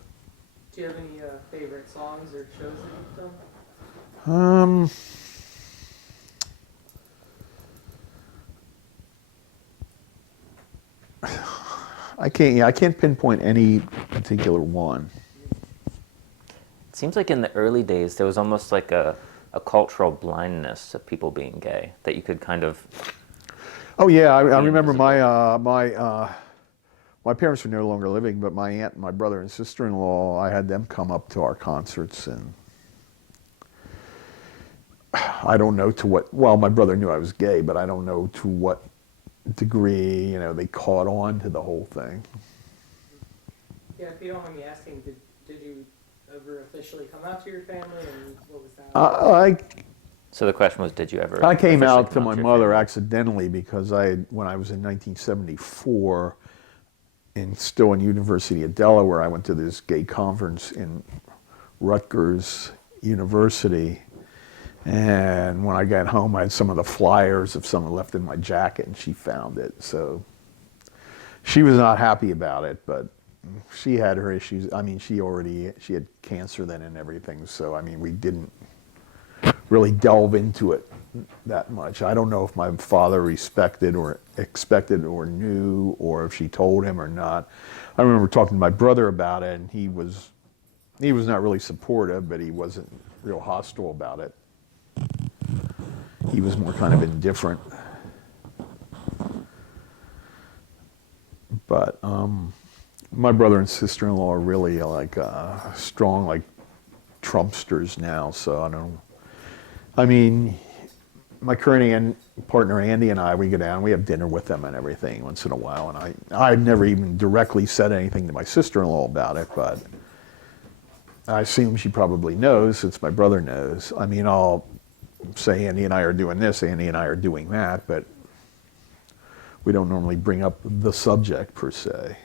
Do you have any favorite songs or shows that you've done? I can't pinpoint any particular one. It seems like in the early days there was almost like a cultural blindness to people being gay, that you could kind of... Oh yeah, I remember my parents were no longer living, but my aunt and my brother and sister-in-law, I had them come up to our concerts, and I don't know to what, well, my brother knew I was gay, but I don't know to what degree, they caught on to the whole thing. Yeah, if you don't mind me asking, did you ever officially come out to your family, and what was that? So the question was, did you ever I came officially out to come my your mother family? accidentally because when I was in 1974, still in University of Delaware, I went to this gay conference in Rutgers University. And when I got home, I had some of the flyers of someone left in my jacket, and she found it. So she was not happy about it, but she had her issues. I mean, she had cancer then and everything. So, I mean, we didn't really delve into it that much. I don't know if my father respected or expected or knew, or if she told him or not. I remember talking to my brother about it, and he was not really supportive, but he wasn't real hostile about it. He was more kind of indifferent. But my brother and sister-in-law are really like strong, like Trumpsters now. So I don't. I mean, my current partner Andy and I, we go down, we have dinner with them and everything once in a while. And I've never even directly said anything to my sister-in-law about it, but I assume she probably knows, since my brother knows. I mean, I'll say Andy and I are doing this, Andy and I are doing that, but we don't normally bring up the subject per se.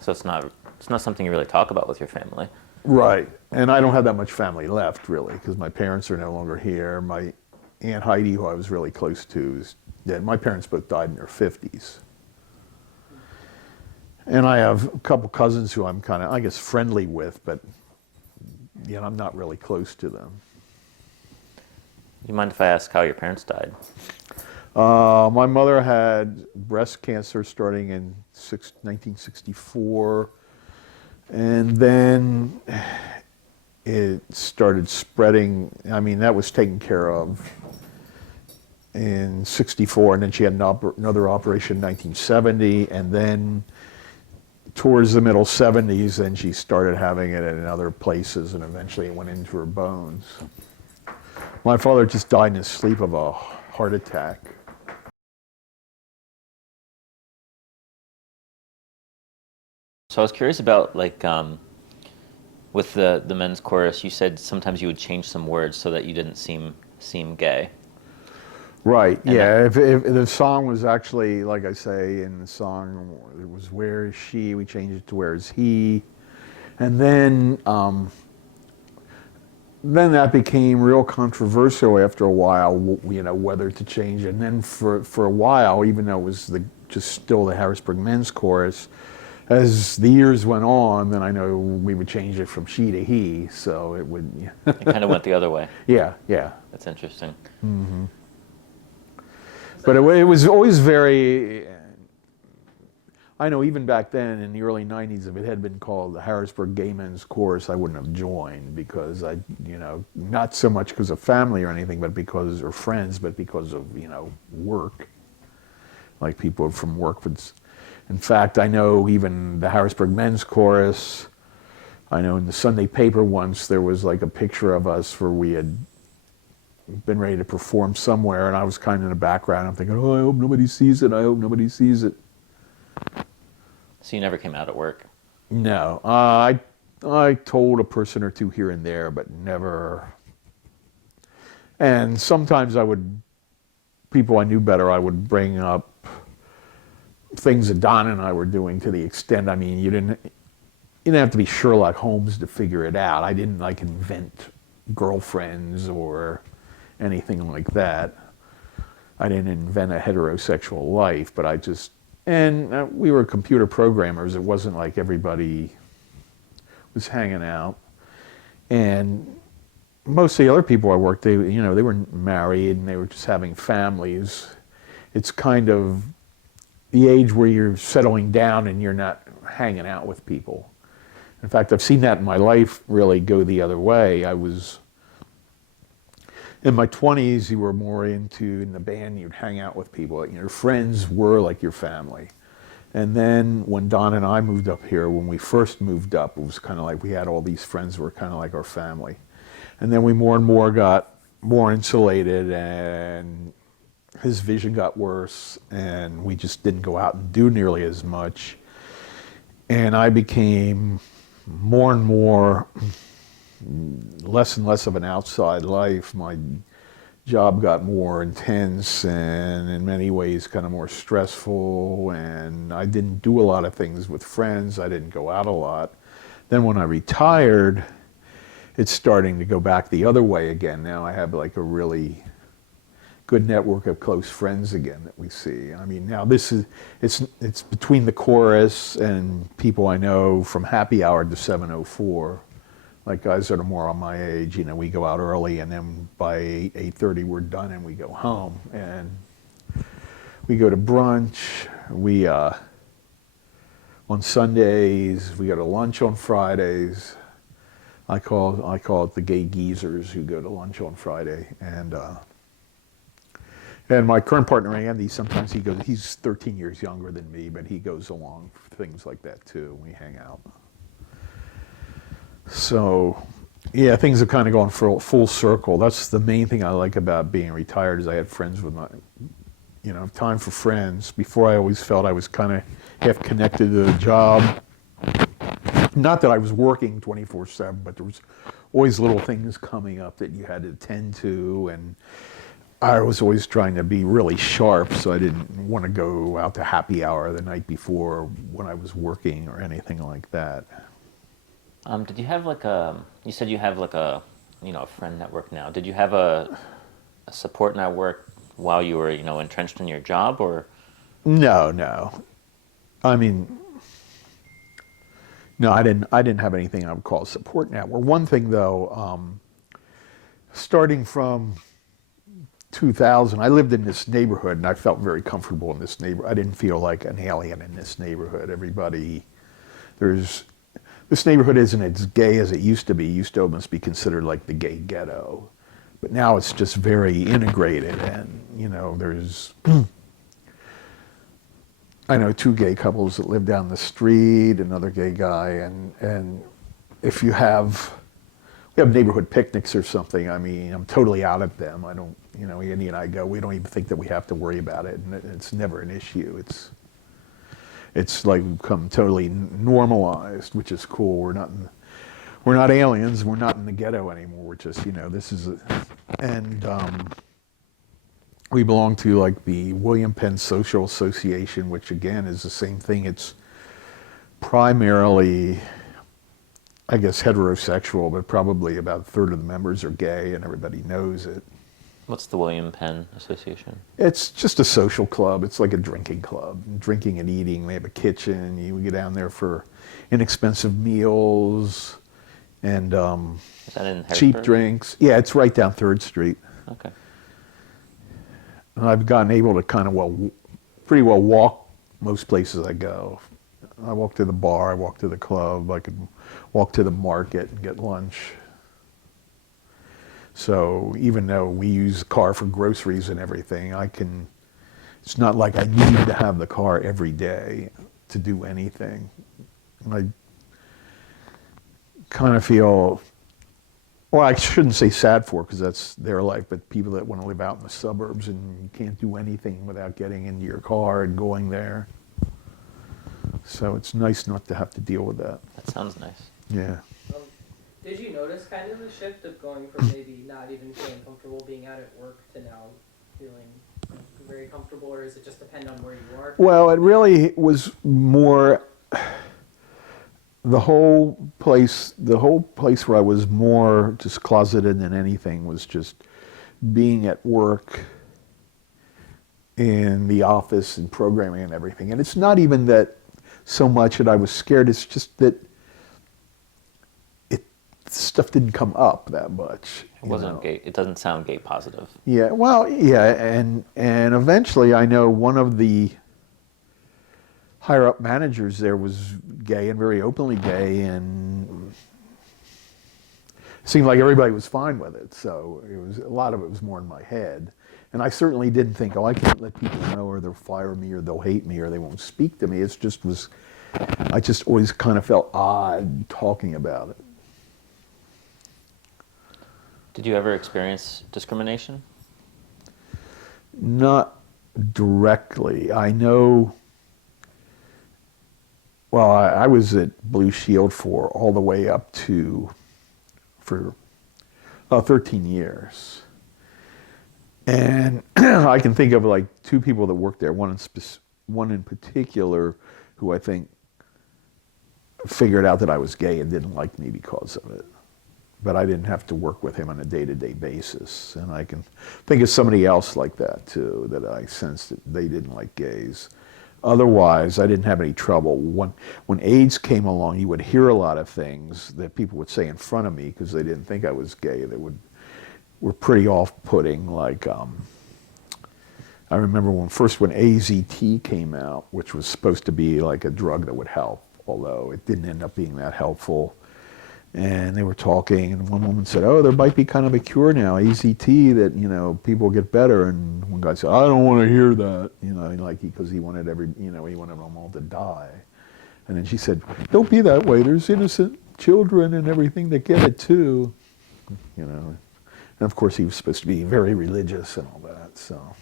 So it's not something you really talk about with your family. Right. And I don't have that much family left, really, because my parents are no longer here. My Aunt Heidi, who I was really close to, is dead. My parents both died in their 50s. And I have a couple cousins who I'm kind of, I guess, friendly with, but I'm not really close to them. You mind if I ask how your parents died? My mother had breast cancer starting in 1964, and then it started spreading. I mean, that was taken care of in 64, and then she had another operation in 1970, and then towards the middle 70s, then she started having it in other places, and eventually it went into her bones. My father just died in his sleep of a heart attack. So I was curious about, like, with the men's chorus, you said sometimes you would change some words so that you didn't seem gay. Right, And yeah. If the song was actually, like I say in the song, it was "Where is she?" We changed it to "Where is he?" And then that became real controversial after a while, whether to change it. And then for a while, even though it was just still the Harrisburg Men's Chorus, as the years went on, then I know we would change it from she to he, so it would. It kind of went the other way. Yeah. That's interesting. Mm-hmm. But it was always very. I know even back then in the early 90s, if it had been called the Harrisburg Gay Men's Chorus, I wouldn't have joined, because not so much because of family or anything, or friends, but because of, work. Like people from work would. In fact, I know even the Harrisburg Men's Chorus, I know in the Sunday paper once there was like a picture of us where we had been ready to perform somewhere, and I was kind of in the background. I'm thinking, oh, I hope nobody sees it. I hope nobody sees it. So you never came out at work? No. I told a person or two here and there, but never. And sometimes people I knew better, I would bring up things that Don and I were doing, to the extent, I mean, you didn't have to be Sherlock Holmes to figure it out. I didn't invent girlfriends or anything like that. I didn't invent a heterosexual life, but we were computer programmers. It wasn't like everybody was hanging out. And most of the other people I worked, they were married and they were just having families. It's kind of the age where you're settling down and you're not hanging out with people. In fact, I've seen that in my life really go the other way. I was in my 20s, you were more in the band, you'd hang out with people. Your friends were like your family. And then when Don and I moved up here, when we first moved up, it was kind of like we had all these friends who were kind of like our family. And then we more and more got more insulated, and his vision got worse, and we just didn't go out and do nearly as much. And I became more and more, less and less of an outside life. My job got more intense and in many ways kind of more stressful, and I didn't do a lot of things with friends. I didn't go out a lot. Then when I retired, it's starting to go back the other way again. Now I have like a really good network of close friends again that we see. I mean, now it's between the chorus and people I know from happy hour to 7:04. Like guys that are more on my age, you know, we go out early and then by 8:30 we're done and we go home. And we go to brunch. We, on Sundays, we go to lunch on Fridays. I call it the gay geezers who go to lunch on Friday. And my current partner, Andy, sometimes he's 13 years younger than me, but he goes along for things like that too. We hang out. So, yeah, things have kind of gone full circle. That's the main thing I like about being retired is I had friends with my, you know, time for friends. Before I always felt I was kind of half connected to the job. Not that I was working 24/7, but there was always little things coming up that you had to attend to, and I was always trying to be really sharp, so I didn't want to go out to happy hour the night before when I was working or anything like that. Did you have like you said you have like a, you know, a friend network now. Did you have a support network while you were, you know, entrenched in your job, or? No. I mean, no, I didn't have anything I would call a support network. One thing though, starting from 2000, I lived in this neighborhood and I felt very comfortable in this neighborhood. I didn't feel like an alien in this neighborhood. This neighborhood isn't as gay as it used to be. It used to almost be considered like the gay ghetto. But now it's just very integrated, and, you know, there's, I know 2 gay couples that live down the street, another gay guy, and if we have neighborhood picnics or something, I mean, I'm totally out of them. I don't, you know, Andy and I go, we don't even think that we have to worry about it, and it's never an issue. It's like become totally normalized, which is cool. We're not aliens. We're not in the ghetto anymore. We're just, you know, we belong to like the William Penn Social Association, which again is the same thing. It's primarily, I guess, heterosexual, but probably about a third of the members are gay, and everybody knows it. What's the William Penn Association? It's just a social club. It's like a drinking club. Drinking and eating. They have a kitchen. You get down there for inexpensive meals and Is that in cheap Harrisburg? drinks. Yeah, it's right down 3rd Street. Okay. And I've gotten able to kind of pretty well walk most places I go. I walk to the bar. I walk to the club. I could walk to the market and get lunch. So even though we use the car for groceries and everything, it's not like I need to have the car every day to do anything. I kind of feel, well, I shouldn't say sad for, because that's their life, but people that want to live out in the suburbs and you can't do anything without getting into your car and going there. So it's nice not to have to deal with that. That sounds nice. Yeah. Did you notice kind of the shift of going from maybe not even feeling comfortable being out at work to now feeling very comfortable, or does it just depend on where you are? Well, it really was more the whole place where I was more just closeted than anything was just being at work in the office and programming and everything. And it's not even that so much that I was scared, it's just that stuff didn't come up that much. It wasn't gay. It doesn't sound gay positive. Yeah, well, yeah, and eventually I know one of the higher up managers there was gay and very openly gay, and it seemed like everybody was fine with it. So a lot of it was more in my head. And I certainly didn't think, oh, I can't let people know, or they'll fire me, or they'll hate me, or they won't speak to me. I just always kind of felt odd talking about it. Did you ever experience discrimination? Not directly. I know, well, I was at Blue Shield for all the way up to, for 13 years. And I can think of like two people that worked there, one in particular who I think figured out that I was gay and didn't like me because of it. But I didn't have to work with him on a day-to-day basis. And I can think of somebody else like that too, that I sensed that they didn't like gays. Otherwise, I didn't have any trouble. When AIDS came along, you would hear a lot of things that people would say in front of me because they didn't think I was gay. They were pretty off-putting. Like, I remember when AZT came out, which was supposed to be like a drug that would help, although it didn't end up being that helpful. And they were talking, and one woman said, "Oh, there might be kind of a cure now, AZT, that, you know, people get better." And one guy said, "I don't want to hear that," you know, like because he wanted he wanted them all to die. And then she said, "Don't be that way. There's innocent children and everything that get it too," you know. And of course, he was supposed to be very religious and all that. So.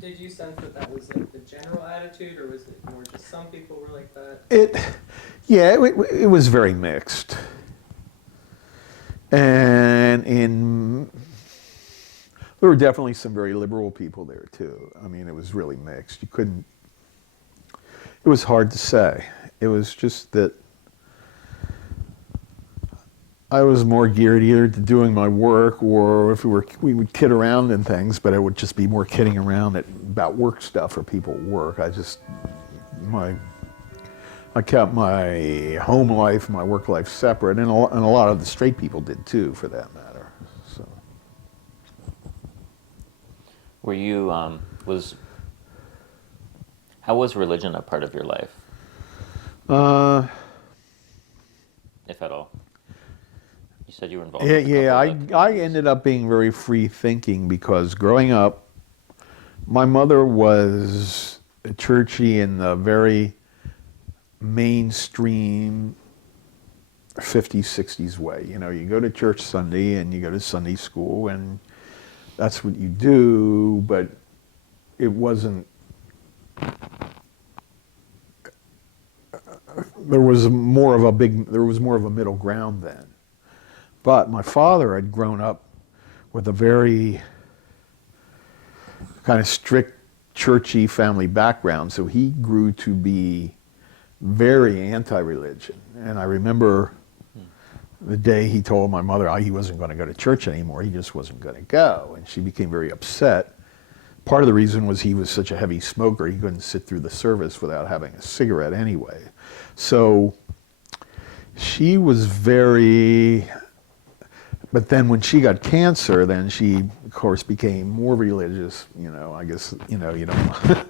Did you sense that was like the general attitude, or was it more just some people were like that? It was very mixed. And there were definitely some very liberal people there too. I mean, it was really mixed. It was hard to say. It was just that I was more geared either to doing my work, or if we would kid around and things, but it would just be more kidding around about work stuff or people at work. I kept my home life, my work life separate, and a lot of the straight people did too, for that matter. So. Were you, how was religion a part of your life? If at all? You said you were involved. I ended up being very free thinking because growing up, my mother was churchy in the very mainstream 50s, 60s way. You know, you go to church Sunday and you go to Sunday school and that's what you do, but it wasn't, there was more of a middle ground then. But my father had grown up with a very kind of strict churchy family background, so he grew to be very anti-religion. And I remember the day he told my mother he wasn't going to go to church anymore, he just wasn't going to go, and she became very upset. Part of the reason was he was such a heavy smoker, he couldn't sit through the service without having a cigarette anyway. So she was very... But then when she got cancer, then she, of course, became more religious. You know, I guess, you know, you don't,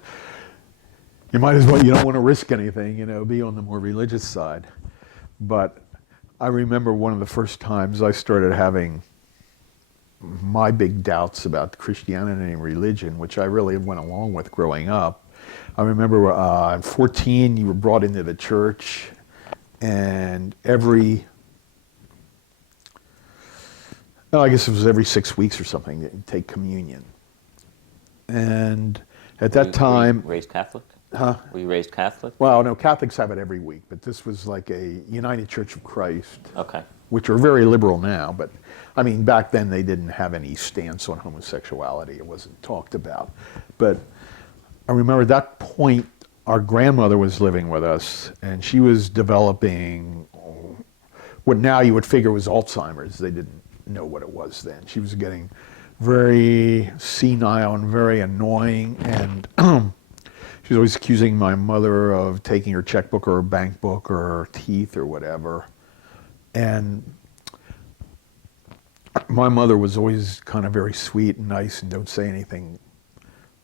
you might as well, you don't want to risk anything, you know, be on the more religious side. But I remember one of the first times I started having my big doubts about Christianity and religion, which I really went along with growing up. I remember at 14, you were brought into the church, and I guess it was every 6 weeks or something that you'd take communion. And at that time... Were you raised Catholic? Huh? Were you raised Catholic? Well, no, Catholics have it every week, but this was like a United Church of Christ. Okay. Which are very liberal now, but I mean, back then they didn't have any stance on homosexuality. It wasn't talked about. But I remember at that point, our grandmother was living with us, and she was developing what now you would figure was Alzheimer's. They didn't know what it was then. She was getting very senile and very annoying, and she was always accusing my mother of taking her checkbook or her bank book or her teeth or whatever. And my mother was always kind of very sweet and nice and don't say anything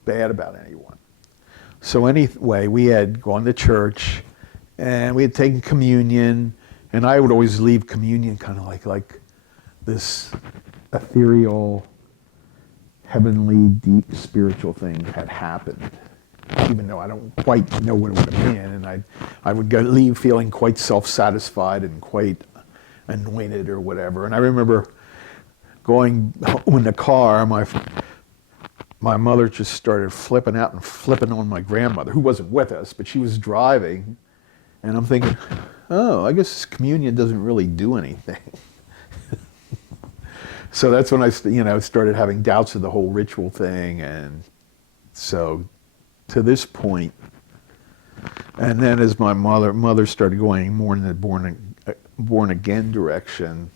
bad about anyone. So anyway, we had gone to church and we had taken communion, and I would always leave communion kind of like this ethereal, heavenly, deep spiritual thing had happened, even though I don't quite know what it would have been. And I would leave feeling quite self-satisfied and quite anointed or whatever. And I remember going home in the car, my mother just started flipping out and flipping on my grandmother, who wasn't with us, but she was driving. And I'm thinking, oh, I guess communion doesn't really do anything. So that's when I, started having doubts of the whole ritual thing, and so to this point, and then as my mother started going more in the born again direction,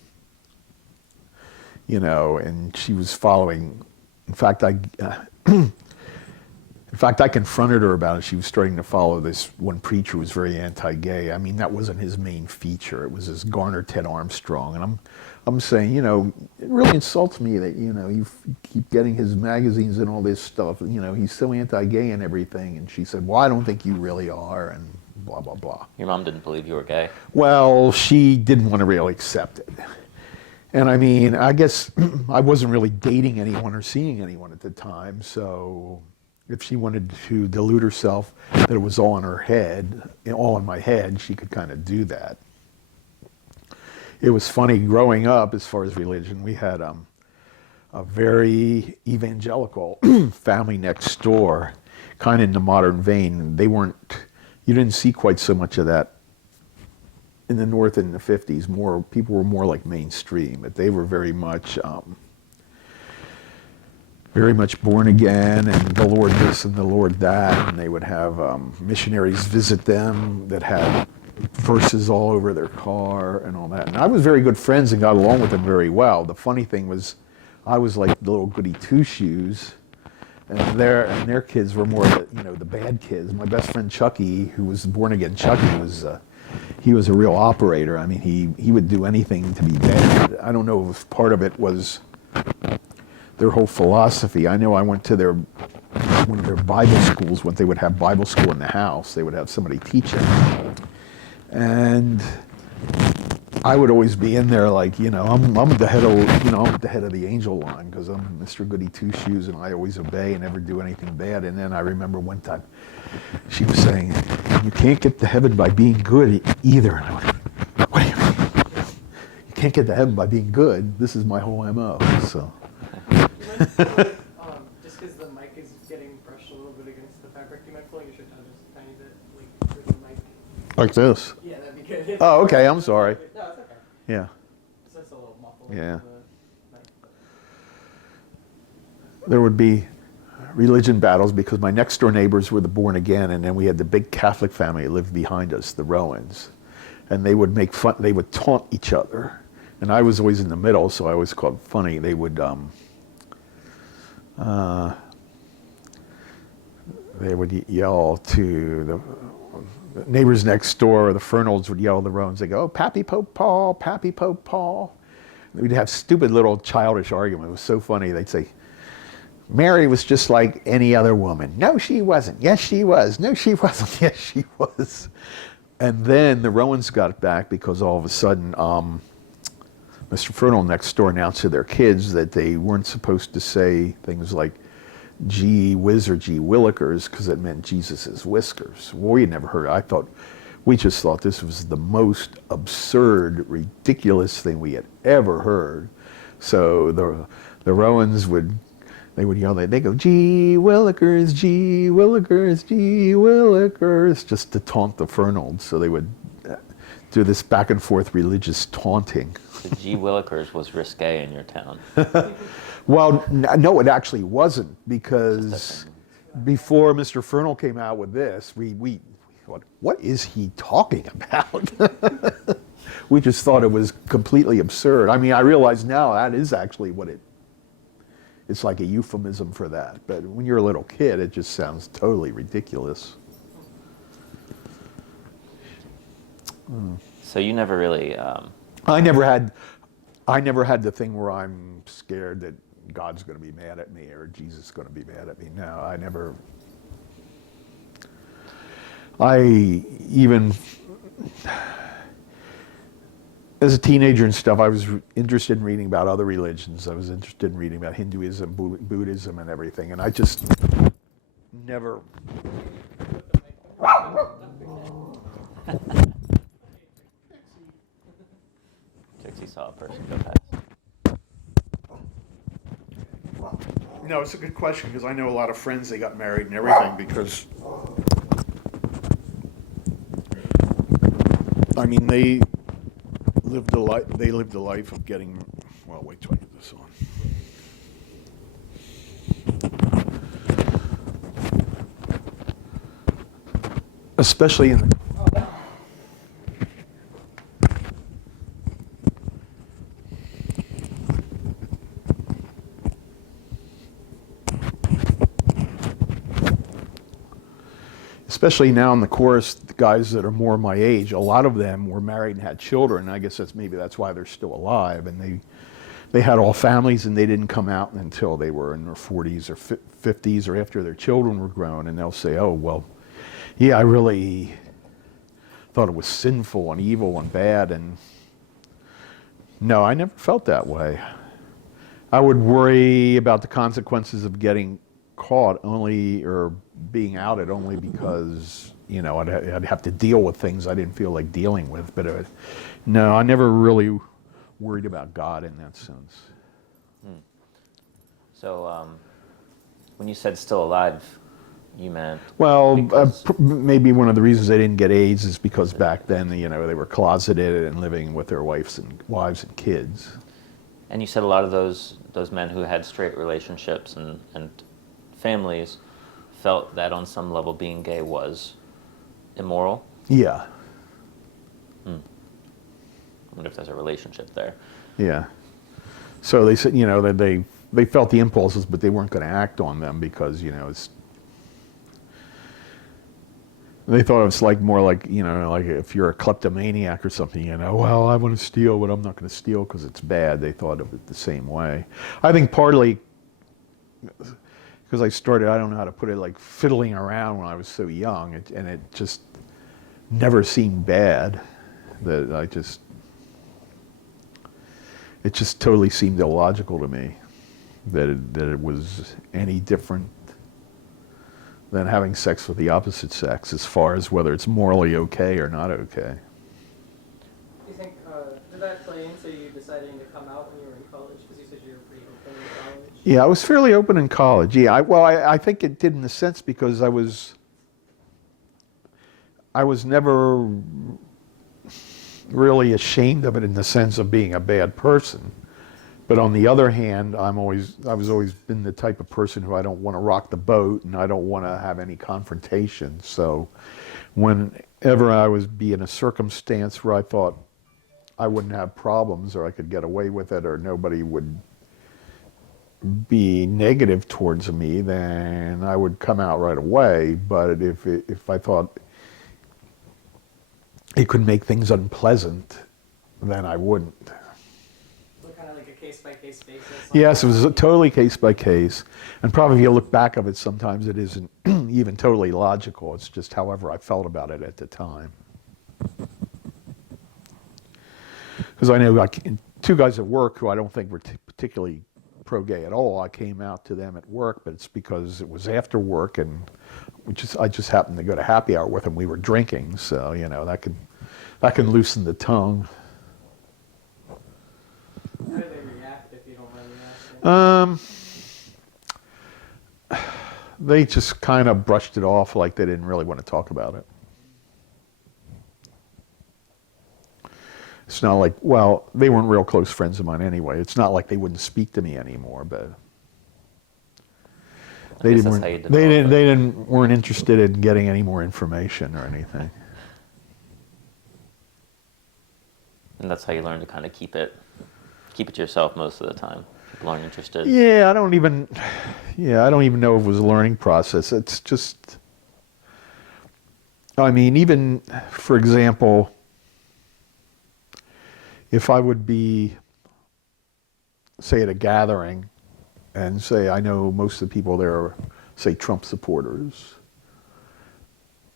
and she was following. In fact, I confronted her about it. She was starting to follow this one preacher who was very anti-gay. I mean, that wasn't his main feature. It was this Garner Ted Armstrong. And I'm saying, it really insults me that, you keep getting his magazines and all this stuff. He's so anti-gay and everything. And she said, well, I don't think you really are, and blah, blah, blah. Your mom didn't believe you were gay? Well, she didn't want to really accept it. And I mean, I guess I wasn't really dating anyone or seeing anyone at the time, so if she wanted to delude herself that it was all in her head, all in my head, she could kind of do that. It was funny growing up as far as religion. We had a very evangelical family next door, kind of in the modern vein. You didn't see quite so much of that in the North in the 50s. People were more like mainstream, but they were very much born again, and the Lord this and the Lord that, and they would have missionaries visit them that had verses all over their car and all that. And I was very good friends and got along with them very well. The funny thing was, I was like the little goody two-shoes, and their kids were more the bad kids. My best friend Chucky, who was born again Chucky, he was a real operator. I mean, he would do anything to be bad. I don't know if part of it was their whole philosophy. I know I went to one of their Bible schools when they would have Bible school in the house. They would have somebody teach it. And I would always be in there like, I'm the head of the angel line, because I'm Mr. Goody Two-Shoes and I always obey and never do anything bad. And then I remember one time she was saying, you can't get to heaven by being good either. And I went, what do you mean? You can't get to heaven by being good. This is my whole MO. So. Just because the mic is getting brushed a little bit against the fabric, you might pull your shirt down just a tiny bit, like through the mic. Like this? Yeah, that'd be good. Oh, okay, I'm sorry. No, it's okay. Yeah. It's just a little muffled. Yeah. The mic. There would be religion battles because my next door neighbors were the born again, and then we had the big Catholic family that lived behind us, the Rowans. And they would make fun, they would taunt each other. And I was always in the middle, so I always called funny. They would yell to the neighbors next door, the Fernalds would yell at the Rowans. They go, oh, Pappy Pope Paul, Pappy Pope Paul. And we'd have stupid little childish arguments. It was so funny. They'd say, Mary was just like any other woman. No, she wasn't. Yes, she was. No, she wasn't. Yes, she was. And then the Rowans got back because all of a sudden Mr. Fernald next door announced to their kids that they weren't supposed to say things like gee whiz or gee willikers because it meant Jesus's whiskers. Well, we had never heard it. We just thought this was the most absurd, ridiculous thing we had ever heard. So the Rowans would yell, they go, gee willikers, gee willikers, gee willikers, just to taunt the Fernalds. So they would do this back and forth religious taunting. The G. Willikers was risque in your town. Well, no, it actually wasn't, because before Mr. Fernald came out with this, we thought, what is he talking about? We just thought it was completely absurd. I mean, I realize now that is actually what it's like a euphemism for that. But when you're a little kid, it just sounds totally ridiculous. So you never really... I never had the thing where I'm scared that God's going to be mad at me or Jesus is going to be mad at me. No, I never. As a teenager and stuff, I was interested in reading about other religions. I was interested in reading about Hinduism, Buddhism, and everything. And I just never. Trixie saw a person go past. No, it's a good question because I know a lot of friends, they got married and everything because, I mean, they lived a life of getting, well, wait till I get this on. especially in especially now in the chorus, the guys that are more my age, a lot of them were married and had children. I guess that's why they're still alive, and they had all families, and they didn't come out until they were in their 40s or 50s or after their children were grown, and they'll say, oh, well, yeah, I really thought it was sinful and evil and bad, and no, I never felt that way. I would worry about the consequences of getting caught only, or being outed only because, you know, I'd have to deal with things I didn't feel like dealing with. But no, I never really worried about God in that sense. So when you said still alive, you meant? Well, maybe one of the reasons they didn't get AIDS is because back then, you know, they were closeted and living with their wives and kids. And you said a lot of those men who had straight relationships and families felt that on some level being gay was immoral? Yeah. I wonder if there's a relationship there. Yeah. So they said, you know, that they felt the impulses, but they weren't going to act on them because, you know, they thought it was like more like, you know, like if you're a kleptomaniac or something, you know, well, I want to steal, but I'm not going to steal because it's bad. They thought of it the same way. I think partly because I started, I don't know how to put it, like fiddling around when I was so young, and it just never seemed bad. It just totally seemed illogical to me that it was any different than having sex with the opposite sex, as far as whether it's morally okay or not okay. Do you think, did that play into you deciding to come out when you were in college? Because you said you were pretty open in college. Yeah, I was fairly open in college. Yeah, I think it did in a sense because I was never really ashamed of it in the sense of being a bad person. But on the other hand, I was always been the type of person who I don't want to rock the boat and I don't want to have any confrontation. So whenever I was be in a circumstance where I thought I wouldn't have problems or I could get away with it or nobody would be negative towards me, then I would come out right away. But if I thought it could make things unpleasant, then I wouldn't. Kind of like a case-by-case basis? Yes, it was totally case by case. And probably if you look back of it, sometimes it isn't even totally logical. It's just however I felt about it at the time. Because I know like, two guys at work who I don't think were particularly pro-gay at all, I came out to them at work, but it's because it was after work and I just happened to go to happy hour with them. We were drinking, so, you know, that can loosen the tongue. How do they react, if you don't mind me asking? They just kind of brushed it off like they didn't really want to talk about it. It's not like, well, they weren't real close friends of mine anyway. It's not like they wouldn't speak to me anymore, but they weren't interested in getting any more information or anything. And that's how you learn to kind of keep it to yourself most of the time. People aren't interested. Yeah, I don't even know if it was a learning process. It's just, I mean, even, for example, if I would be, say, at a gathering and say, I know most of the people there are, say, Trump supporters,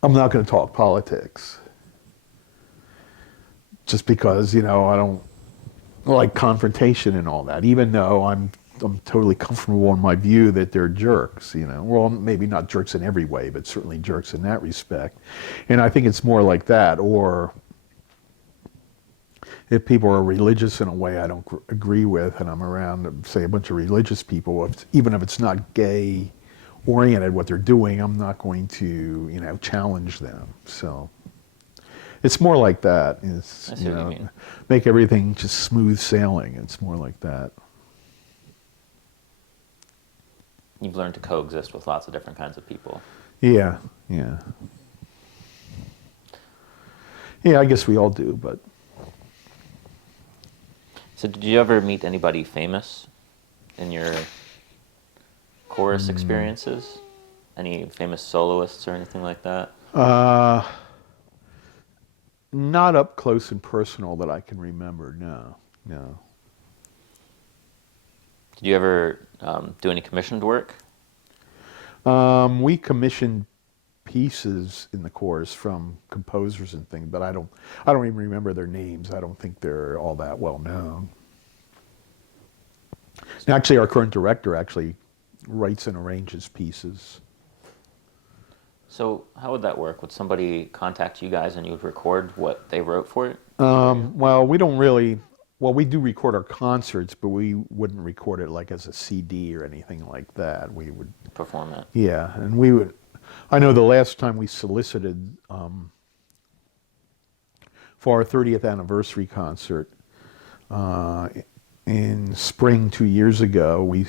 I'm not going to talk politics. Just because, you know, I don't like confrontation and all that, even though I'm totally comfortable in my view that they're jerks, you know. Well, maybe not jerks in every way, but certainly jerks in that respect. And I think it's more like that. Or if people are religious in a way I don't agree with, and I'm around, say, a bunch of religious people, even if it's not gay oriented what they're doing, I'm not going to, you know, challenge them. So it's more like that. It's, I see what you mean. Make everything just smooth sailing. It's more like that. You've learned to coexist with lots of different kinds of people. Yeah, yeah. Yeah, I guess we all do, but So did you ever meet anybody famous in your chorus experiences? Any famous soloists or anything like that? not up close and personal that I can remember. No, no. Did you ever do any commissioned work? We commissioned pieces in the chorus from composers and things, but I don't even remember their names. I don't think they're all that well known. And actually, our current director actually writes and arranges pieces. So how would that work? Would somebody contact you guys and you would record what they wrote for it? Well, we don't really. Well, we do record our concerts, but we wouldn't record it like as a CD or anything like that. We would Perform it? Yeah, and we would. I know the last time we solicited for our 30th anniversary concert in spring 2 years ago, we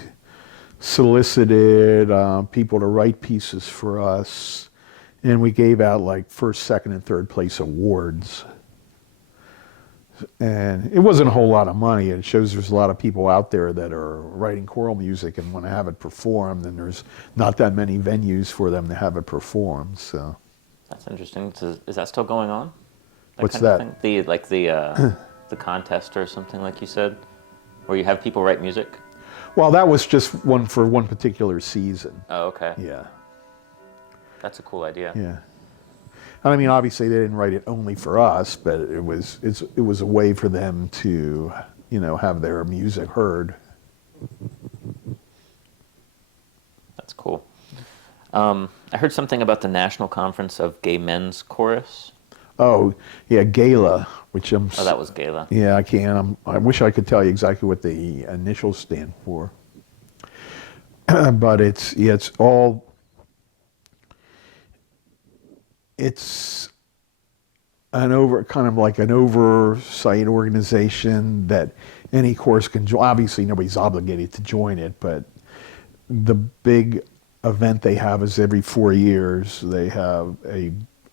solicited people to write pieces for us, and we gave out like first, second, and third place awards. And it wasn't a whole lot of money. It shows there's a lot of people out there that are writing choral music and want to have it performed, and there's not that many venues for them to have it performed. So That's interesting. Is that still going on? What's kind of that? thing? The contest or something like you said, where you have people write music? well, that was just one for one particular season. Oh, okay. Yeah, That's a cool idea. yeah. I mean, obviously they didn't write it only for us, but it was a way for them to, have their music heard. That's cool. I heard something about the National Conference of Gay Men's Chorus. Oh, yeah, Gala, which I'm. Oh, that was Gala. Yeah, I can. I wish I could tell you exactly what the initials stand for. But it's all. It's kind of like an oversight organization that any course can join. Obviously, nobody's obligated to join it, but the big event they have is every 4 years. They have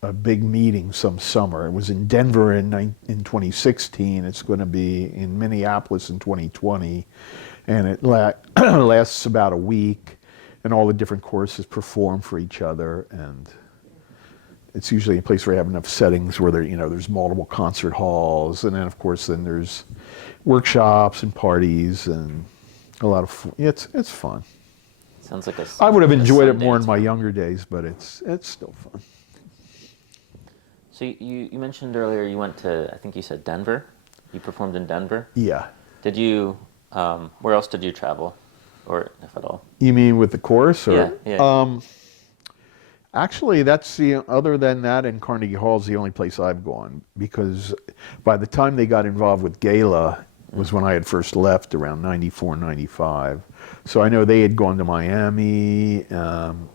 a big meeting some summer. It was in Denver in 2016. It's going to be in Minneapolis in 2020, and it lasts about a week, and all the different courses perform for each other, and it's usually a place where you have enough settings where there's multiple concert halls, and then of course there's workshops and parties and a lot of it's fun. Sounds like I would have enjoyed it Sundance more in my one. younger days, but it's still fun. So you mentioned earlier you went to, I think you said Denver? You performed in Denver? Yeah. Did you, where else did you travel? Or if at all? You mean with the chorus, or? Yeah. Actually, other than that, in Carnegie Hall is the only place I've gone, because by the time they got involved with Gala was when I had first left around 94, 95. So I know they had gone to Miami, and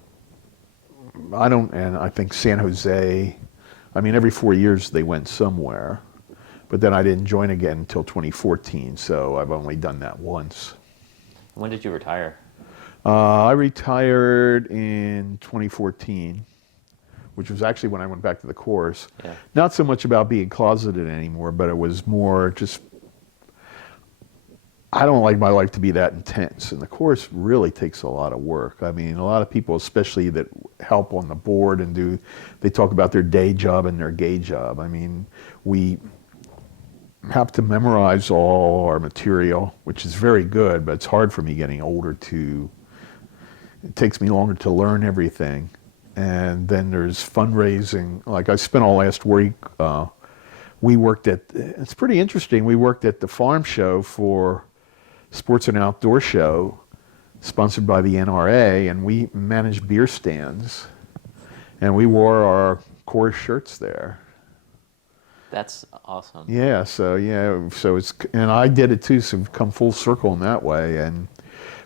I think San Jose. I mean, every 4 years they went somewhere, but then I didn't join again until 2014, so I've only done that once. When did you retire? I retired in 2014, which was actually when I went back to the course. Yeah. Not so much about being closeted anymore, but it was more just, I don't like my life to be that intense, and the course really takes a lot of work. I mean, a lot of people, especially that help on the board they talk about their day job and their gay job. I mean, we have to memorize all our material, which is very good, but it's hard for me getting older it takes me longer to learn everything. And then there's fundraising. Like I spent all last week, it's pretty interesting, we worked at the farm show for Sports and Outdoor Show, sponsored by the NRA, and we managed beer stands, and we wore our chorus shirts there. That's awesome. Yeah, so and I did it too, so we've come full circle in that way, and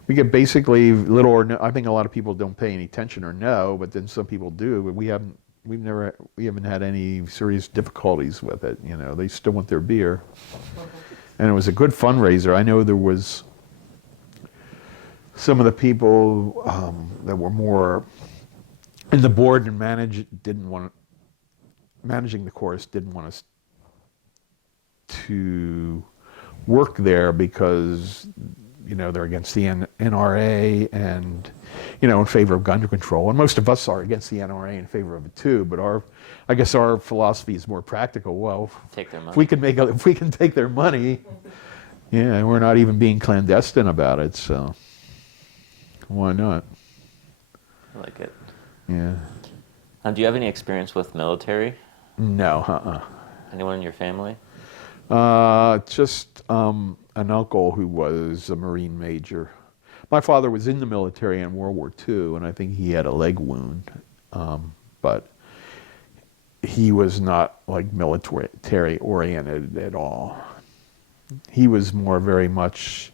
we get basically little or no, I think a lot of people don't pay any attention or know, but then some people do, but we haven't had any serious difficulties with it. They still want their beer. And it was a good fundraiser. I know there was some of the people that were more in the board and managed didn't want managing the course didn't want us to work there because, they're against the NRA and, in favor of gun control. And most of us are against the NRA in favor of it too. But I guess our philosophy is more practical. Well, Take their money. if we can take their money, yeah, we're not even being clandestine about it. So why not? I like it. Yeah. Do you have any experience with military? No. Anyone in your family? Just an uncle who was a Marine major. My father was in the military in World War II, and I think he had a leg wound, but he was not like military oriented at all. He was more very much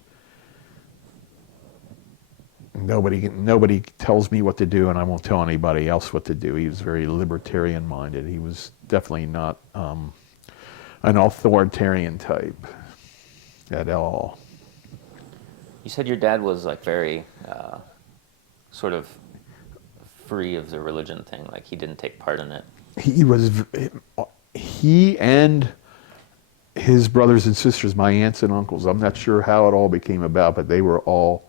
nobody tells me what to do, and I won't tell anybody else what to do. He was very libertarian minded. He was definitely not an authoritarian type at all. You said your dad was like very sort of free of the religion thing, like he didn't take part in it. He and his brothers and sisters, my aunts and uncles, I'm not sure how it all became about, but they were all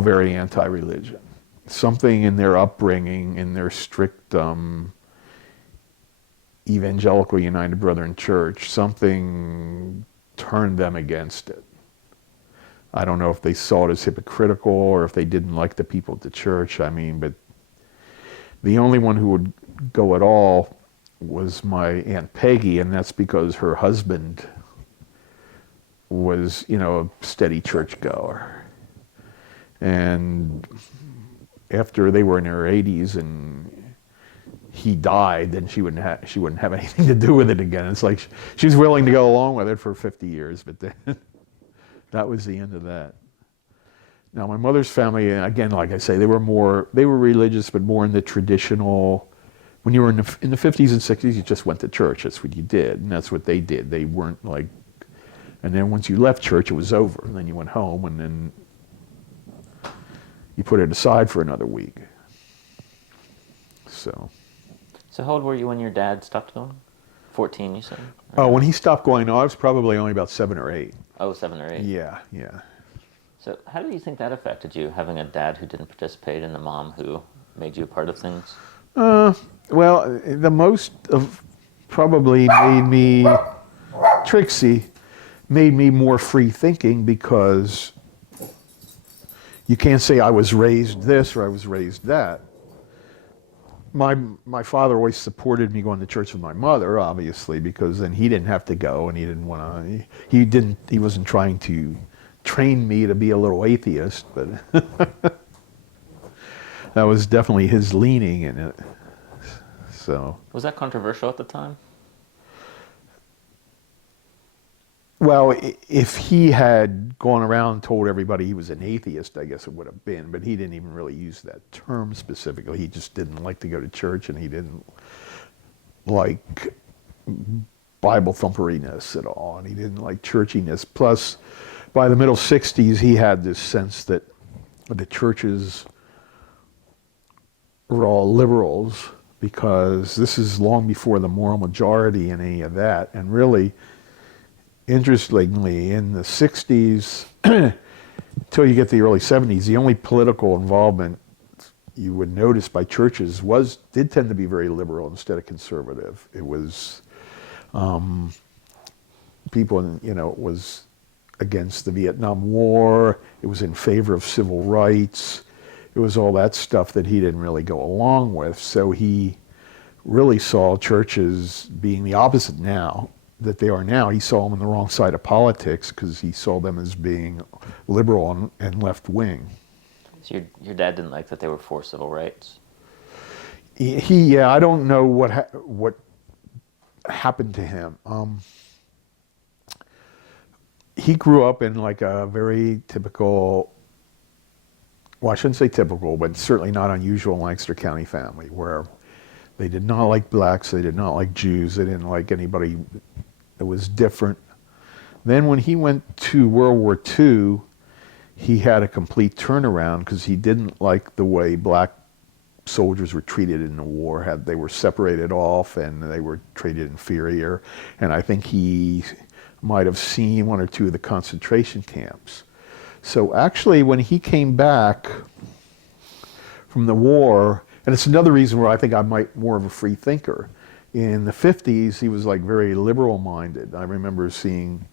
very anti-religion. Something in their upbringing, in their strict Evangelical United Brethren Church, something turned them against it. I don't know if they saw it as hypocritical or if they didn't like the people at the church. But the only one who would go at all was my Aunt Peggy, and that's because her husband was, a steady churchgoer. And after they were in their 80s and he died, then she wouldn't have anything to do with it again. It's like she's willing to go along with it for 50 years, but then that was the end of that. Now my mother's family, again, like I say, they were religious, but more in the traditional. When you were in the 50s and 60s, you just went to church. That's what you did, and that's what they did. They weren't like. And then once you left church, it was over. And then you went home, and then you put it aside for another week. So how old were you when your dad stopped going? 14, you said? Oh, when he stopped going, I was probably only about 7 or 8. Oh, 7 or 8. Yeah. So how do you think that affected you, having a dad who didn't participate and a mom who made you a part of things? Well, the most of probably Trixie made me more free thinking, because you can't say I was raised this or I was raised that. My father always supported me going to church with my mother, obviously, because then he didn't have to go, and he didn't want to. He wasn't trying to train me to be a little atheist, but that was definitely his leaning in it. So. Was that controversial at the time? Well, if he had gone around and told everybody he was an atheist, I guess it would have been, but he didn't even really use that term specifically. He just didn't like to go to church, and he didn't like Bible thumperiness at all, and he didn't like churchiness. Plus, by the middle 60s, he had this sense that the churches were all liberals, because this is long before the moral majority and any of that, and really, interestingly, in the 60s, until you get to the early 70s, the only political involvement you would notice by churches did tend to be very liberal instead of conservative. It was people, it was against the Vietnam War. It was in favor of civil rights. It was all that stuff that he didn't really go along with. So he really saw churches being the opposite now that they are now. He saw them on the wrong side of politics, because he saw them as being liberal and left-wing. So your dad didn't like that they were for civil rights? Yeah, I don't know what happened to him. He grew up in like a very typical, well, I shouldn't say typical, but certainly not unusual Lancaster County family, where they did not like blacks, they did not like Jews, they didn't like anybody that was different. Then when he went to World War II, he had a complete turnaround, because he didn't like the way black soldiers were treated in the war. They were separated off and they were treated inferior. And I think he might have seen one or two of the concentration camps. So actually, when he came back from the war, and it's another reason where I think I might more of a free thinker. In the 50s, he was like very liberal minded. I remember seeing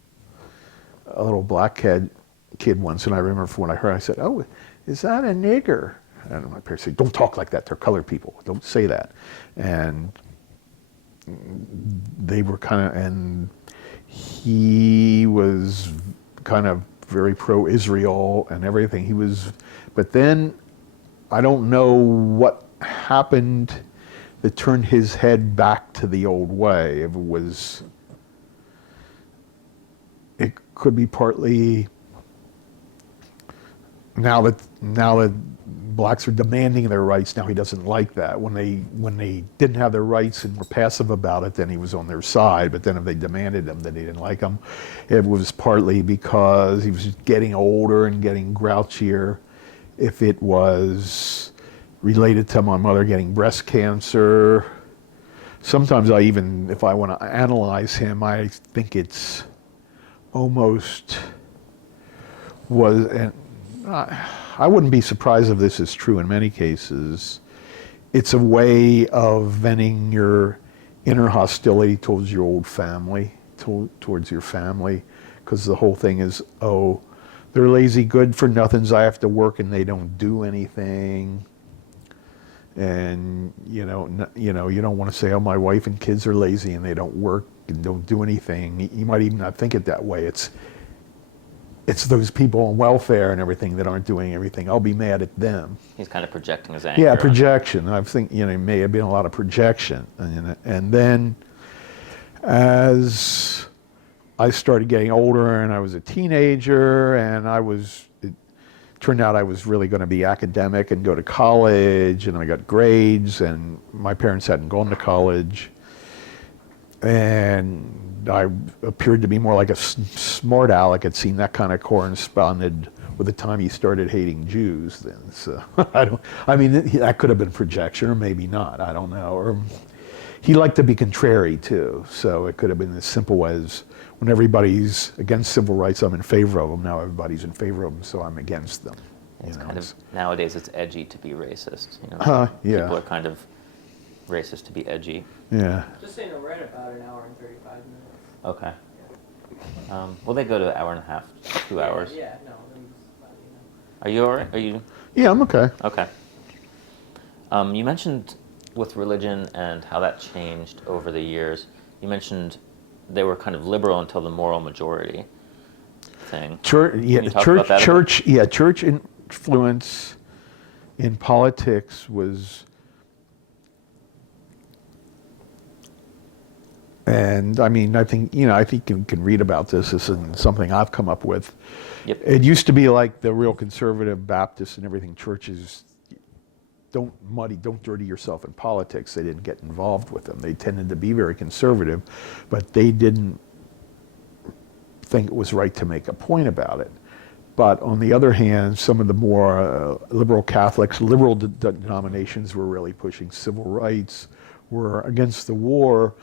a little black kid once, and I remember when I heard, I said, "Oh, is that a nigger?" And my parents said, "Don't talk like that. They're colored people. Don't say that." And they were and he was kind of very pro-Israel and everything. But then I don't know what happened that turned his head back to the old way. It could be partly now that blacks are demanding their rights, now he doesn't like that. When they didn't have their rights and were passive about it, then he was on their side. But then if they demanded them, then he didn't like them. It was partly because he was getting older and getting grouchier. If it was related to my mother getting breast cancer, sometimes if I want to analyze him, I think it's almost and I wouldn't be surprised if this is true in many cases. It's a way of venting your inner hostility towards your old family, towards your family, because the whole thing is, oh, they're lazy good for nothings, I have to work and they don't do anything. And you don't want to say, oh, my wife and kids are lazy and they don't work and don't do anything. You might even not think it that way. It's those people on welfare and everything that aren't doing everything. I'll be mad at them. He's kind of projecting his anger. Yeah, projection. I think it may have been a lot of projection. And then as I started getting older and I was a teenager and it turned out I was really going to be academic and go to college, and I got grades, and my parents hadn't gone to college. And I appeared to be more like a smart aleck. I'd seen that kind of corresponded with the time he started hating Jews then. So that could have been projection, or maybe not, I don't know. Or he liked to be contrary too. So it could have been as simple as, when everybody's against civil rights, I'm in favor of them. Now everybody's in favor of them, so I'm against them. Nowadays it's edgy to be racist. Yeah. People are kind of racist to be edgy. Yeah. Just so you know, we're at about an hour and 35 minutes. Okay. Yeah. Well, they go to an hour and a half, 2 hours. Yeah, no, I'm just letting you know. Are you all right? Are you? Yeah, I'm okay. Okay. You mentioned with religion and how that changed over the years. You mentioned they were kind of liberal until the moral majority thing. Church influence in politics was, and I think you can read about this. This isn't something I've come up with. Yep. It used to be like the real conservative Baptists and everything. Churches don't dirty yourself in politics. They didn't get involved with them. They tended to be very conservative, but they didn't think it was right to make a point about it. But on the other hand, some of the more liberal Catholics, liberal denominations were really pushing civil rights, were against the war,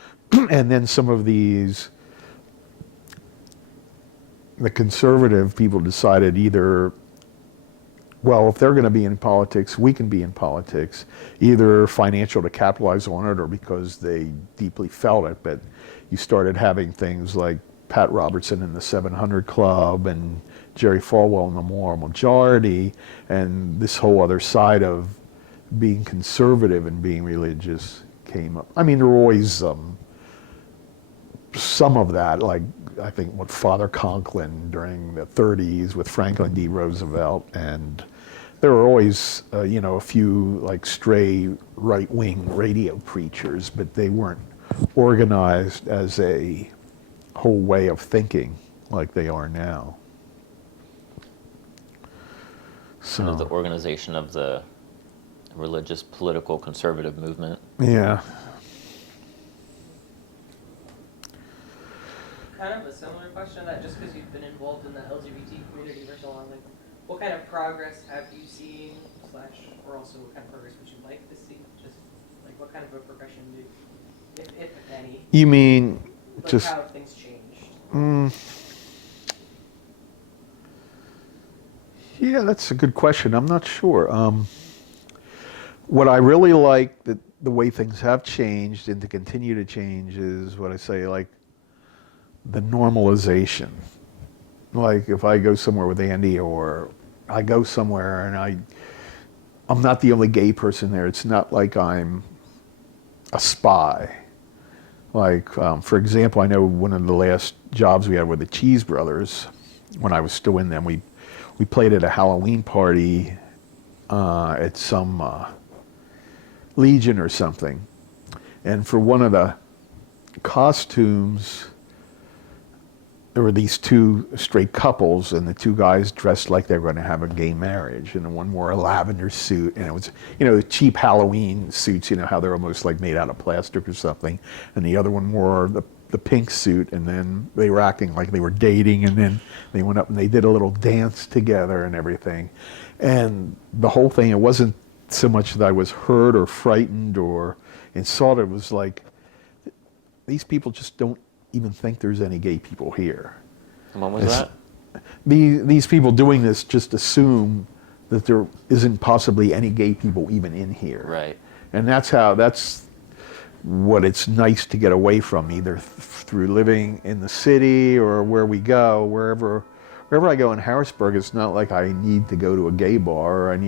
and then some of the conservative people decided either, well, if they're going to be in politics, we can be in politics, either financial to capitalize on it or because they deeply felt it. But you started having things like Pat Robertson in the 700 Club and Jerry Falwell in the Moral Majority, and this whole other side of being conservative and being religious came up. I mean, there were always some of that, like I think what Father Conklin during the 30s with Franklin D. Roosevelt, and there were always a few like stray right-wing radio preachers, but they weren't organized as a whole way of thinking like they are now. So Kind of the organization of the religious political conservative movement. Yeah. Kind of a similar question to that, just because you've been involved in the LGBT community for so long, like, what kind of progress have you seen, just or also what kind of progress would you like to see? Just like what kind of a progression if any, You mean like just? how have things changed? Yeah, that's a good question. I'm not sure. What I really like that the way things have changed and to continue to change is what I say, like the normalization. Like if I go somewhere with Andy or I go somewhere and I'm not the only gay person there. It's not like I'm a spy. Like, for example, I know one of the last jobs we had with the Cheese Brothers, when I was still in them, we played at a Halloween party at some Legion or something. And for one of the costumes, there were these two straight couples, and the two guys dressed like they were going to have a gay marriage, and the one wore a lavender suit, and it was, the cheap Halloween suits, how they're almost like made out of plastic or something, and the other one wore the pink suit, and then they were acting like they were dating, and then they went up and they did a little dance together and everything. And the whole thing, it wasn't so much that I was hurt or frightened or insulted, it was like, these people just don't even think there's any gay people here. And when was that? These people doing this just assume that there isn't possibly any gay people even in here. Right. And that's what it's nice to get away from, either through living in the city or where we go, wherever I go in Harrisburg, it's not like I need to go to a gay bar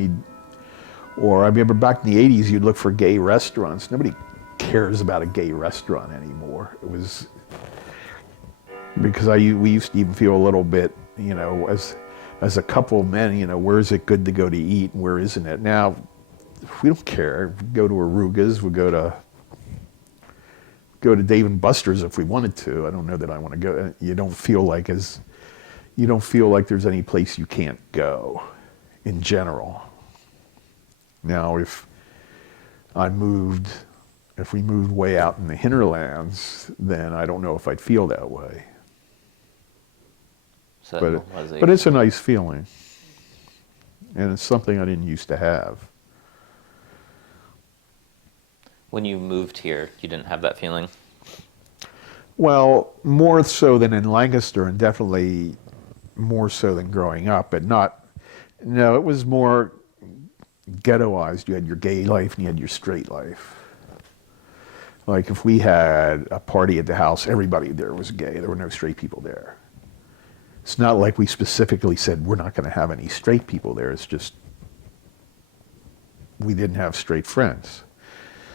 or I remember back in the 80s, you'd look for gay restaurants. Nobody cares about a gay restaurant anymore. It was because we used to even feel a little bit, as a couple of men, where is it good to go to eat and where isn't it? Now, we don't care. We go to Aruga's, we go to Dave & Buster's if we wanted to. I don't know that I want to go. You don't feel like there's any place you can't go in general. Now, if we moved way out in the hinterlands, then I don't know if I'd feel that way. But it's a nice feeling. And it's something I didn't used to have. When you moved here, you didn't have that feeling? Well, more so than in Lancaster, and definitely more so than growing up, but no, it was more ghettoized. You had your gay life and you had your straight life. Like if we had a party at the house, everybody there was gay. There were no straight people there. It's not like we specifically said we're not going to have any straight people there. It's just we didn't have straight friends.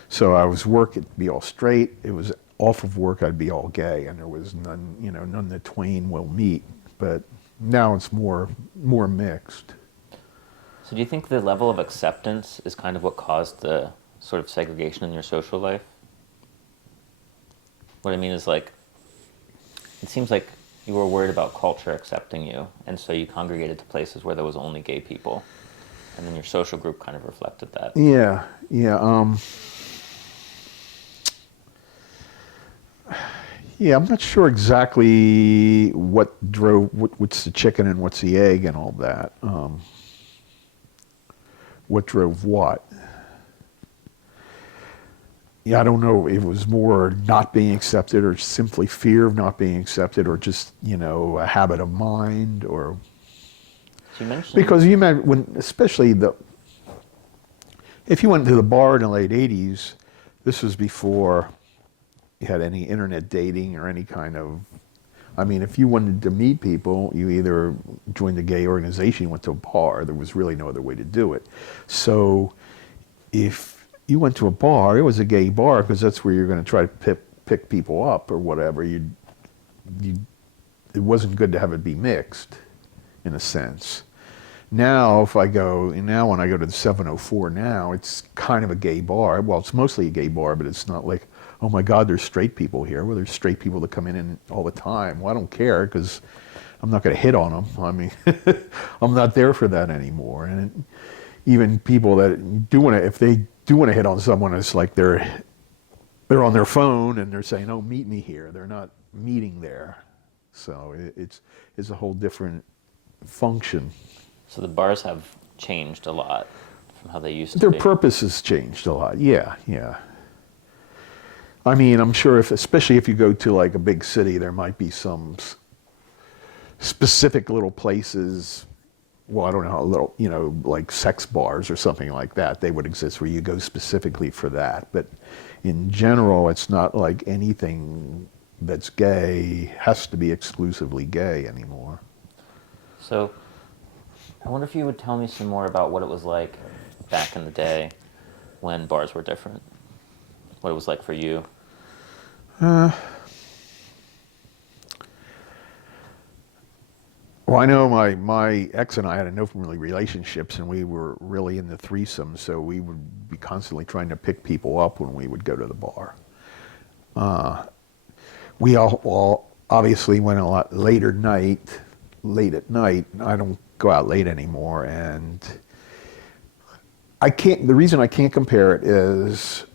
So I was work, it'd be all straight. It was off of work, I'd be all gay, and there was none the twain will meet. But now it's more mixed. So do you think the level of acceptance is kind of what caused the sort of segregation in your social life? What I mean is, like, it seems like you were worried about culture accepting you, and so you congregated to places where there was only gay people, and then your social group kind of reflected that. Yeah. I'm not sure exactly what drove, what's the chicken and what's the egg and all that. What drove what? Yeah, I don't know if it was more not being accepted or simply fear of not being accepted or just, a habit of mind or... So you mentioned... Because if you went to the bar in the late 80s, this was before you had any internet dating or any kind of... if you wanted to meet people, you either joined a gay organization, you went to a bar. There was really no other way to do it. So if you went to a bar, it was a gay bar because that's where you're going to try to pick people up or whatever. It wasn't good to have it be mixed, in a sense. Now, when I go to the 704 now, it's kind of a gay bar. Well, it's mostly a gay bar, but it's not like, oh my God, there's straight people here. Well, there's straight people that come in all the time. Well, I don't care because I'm not going to hit on them. I'm not there for that anymore. And even people that do want to, if they do want to hit on someone, it's like they're on their phone and they're saying, "Oh, meet me here." They're not meeting there, so it's a whole different function. So the bars have changed a lot from how they used to Their be. purpose has changed a lot. Yeah, yeah. I mean, I'm sure especially if you go to like a big city, there might be some specific little places. Well, I don't know how little, like sex bars or something like that. They would exist where you go specifically for that. But in general, it's not like anything that's gay has to be exclusively gay anymore. So, I wonder if you would tell me some more about what it was like back in the day when bars were different. What it was like for you. Well, I know my ex and I had an open relationships, and we were really into threesomes, so we would be constantly trying to pick people up when we would go to the bar. We all obviously went a lot late at night. I don't go out late anymore, and the reason I can't compare it is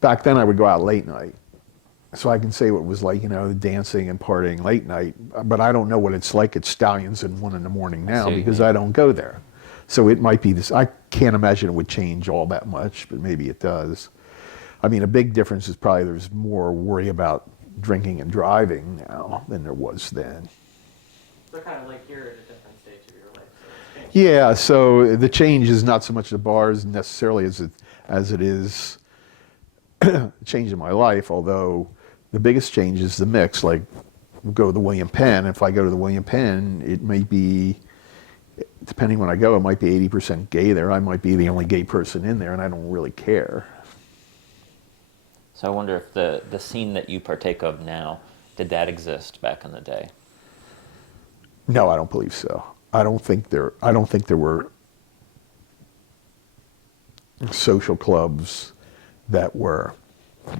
back then I would go out late night. So I can say what it was like, dancing and partying late night, but I don't know what it's like at Stallions at 1 a.m. now because I don't go there. So it might be this, I can't imagine it would change all that much, but maybe it does. I mean, a big difference is probably there's more worry about drinking and driving now than there was then. So kind of like you're at a different stage of your life. So it's changed. Yeah, so the change is not so much the bars necessarily as it is change in my life, although the biggest change is the mix. Like, go to the William Penn. If I go to the William Penn, it may be, depending when I go, it might be 80% gay there. I might be the only gay person in there, and I don't really care. So I wonder if the scene that you partake of now, did that exist back in the day? No, I don't believe so. I don't think there were social clubs that were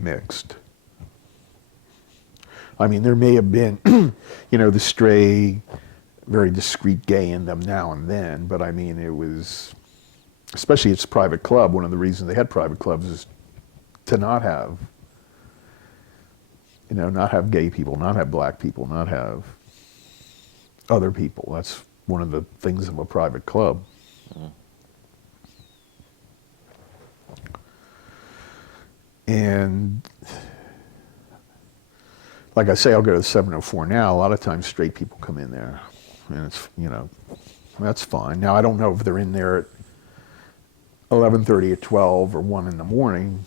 mixed. I mean, there may have been, the stray, very discreet gay in them now and then, but I mean, it was, especially it's a private club, one of the reasons they had private clubs is to not have, not have gay people, not have black people, not have other people. That's one of the things of a private club. Mm. And like I say, I'll go to the 704 now. A lot of times straight people come in there, and it's, that's fine. Now, I don't know if they're in there at 11:30 at 12 or 1 in the morning,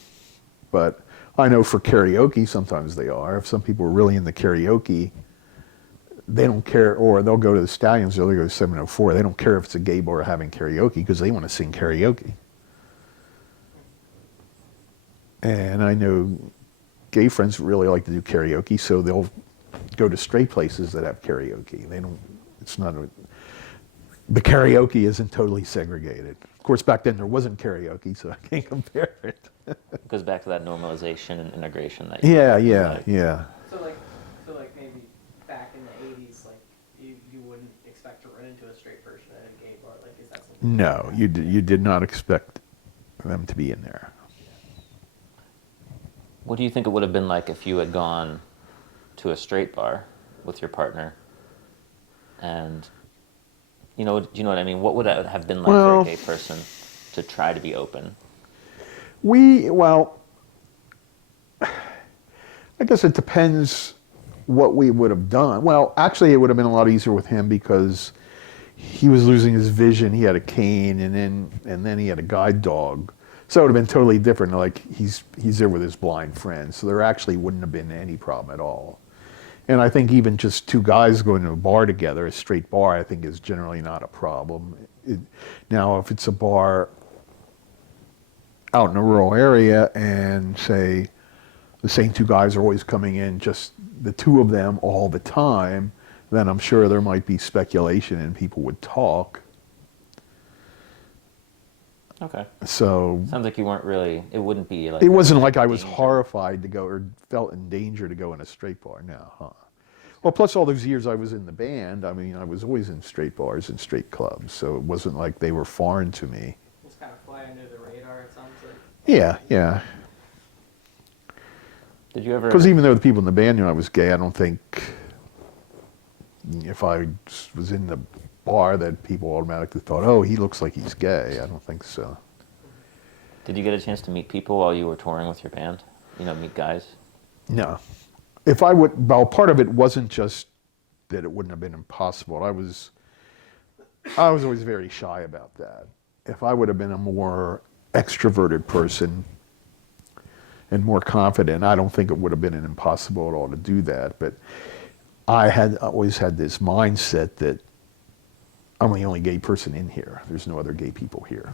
but I know for karaoke, sometimes they are. If some people are really into karaoke, they don't care, or they'll go to the Stallions or they'll go to 704. They don't care if it's a gay bar having karaoke because they want to sing karaoke. And I know gay friends really like to do karaoke, so they'll go to straight places that have karaoke. The karaoke isn't totally segregated. Of course, back then there wasn't karaoke, so I can't compare it. It goes back to that normalization and integration that Yeah. So like maybe back in the 80s, like you wouldn't expect to run into a straight person at a gay bar. Like, is that something? No, you did not expect them to be in there. What do you think it would have been like if you had gone to a straight bar with your partner? And, do you know what I mean? What would it have been like for a gay person to try to be open? I guess it depends what we would have done. Well, actually, it would have been a lot easier with him because he was losing his vision. He had a cane, and then he had a guide dog. So it would have been totally different. Like, he's there with his blind friend, so there actually wouldn't have been any problem at all. And I think even just two guys going to a bar together, a straight bar, I think is generally not a problem. Now, if it's a bar out in a rural area and say the same two guys are always coming in, just the two of them all the time, then I'm sure there might be speculation and people would talk. Okay. So sounds like you weren't really, it wouldn't be like... It wasn't like I was horrified to go or felt in danger to go in a straight bar, no, huh? Well, plus all those years I was in the band, I mean, I was always in straight bars and straight clubs, so it wasn't like they were foreign to me. Just kind of fly under the radar, it sounds like. Yeah. Did you ever... Because even though the people in the band knew I was gay, I don't think if I was in the bar that people automatically thought, oh, he looks like he's gay. I don't think so. Did you get a chance to meet people while you were touring with your band? You know, meet guys? No. If I would, well, part of it wasn't just that it wouldn't have been impossible. I was always very shy about that. If I would have been a more extroverted person and more confident, I don't think it would have been impossible at all to do that. But I had always had this mindset that I'm the only gay person in here. There's no other gay people here.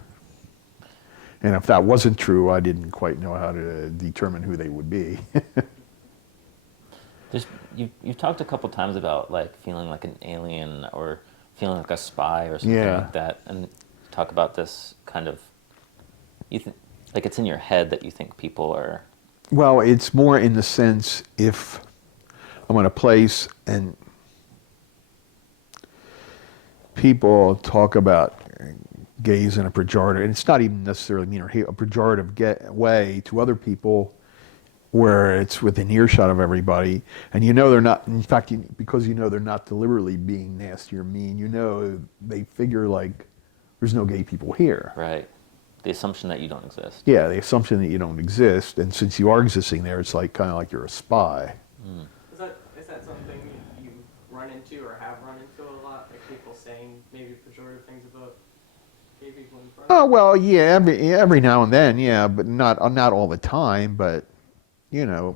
And if that wasn't true, I didn't quite know how to determine who they would be. You've talked a couple times about like feeling like an alien or feeling like a spy or something like that, and talk about this kind of like it's in your head that you think people are. Well, it's more in the sense if I'm in a place and people talk about gays in a pejorative, and it's not even necessarily mean or hate, a pejorative way to other people, where it's within earshot of everybody, and you know they're not, in fact, because you know they're not deliberately being nasty or mean, you know they figure like, there's no gay people here. Right. The assumption that you don't exist. Yeah, the assumption that you don't exist, and since you are existing there, it's like kind of like you're a spy. Mm. Is that something you run into or have run into a lot? Like people saying maybe pejorative things about gay people in front of Oh, well, yeah, every now and then, yeah, but not all the time, but you know,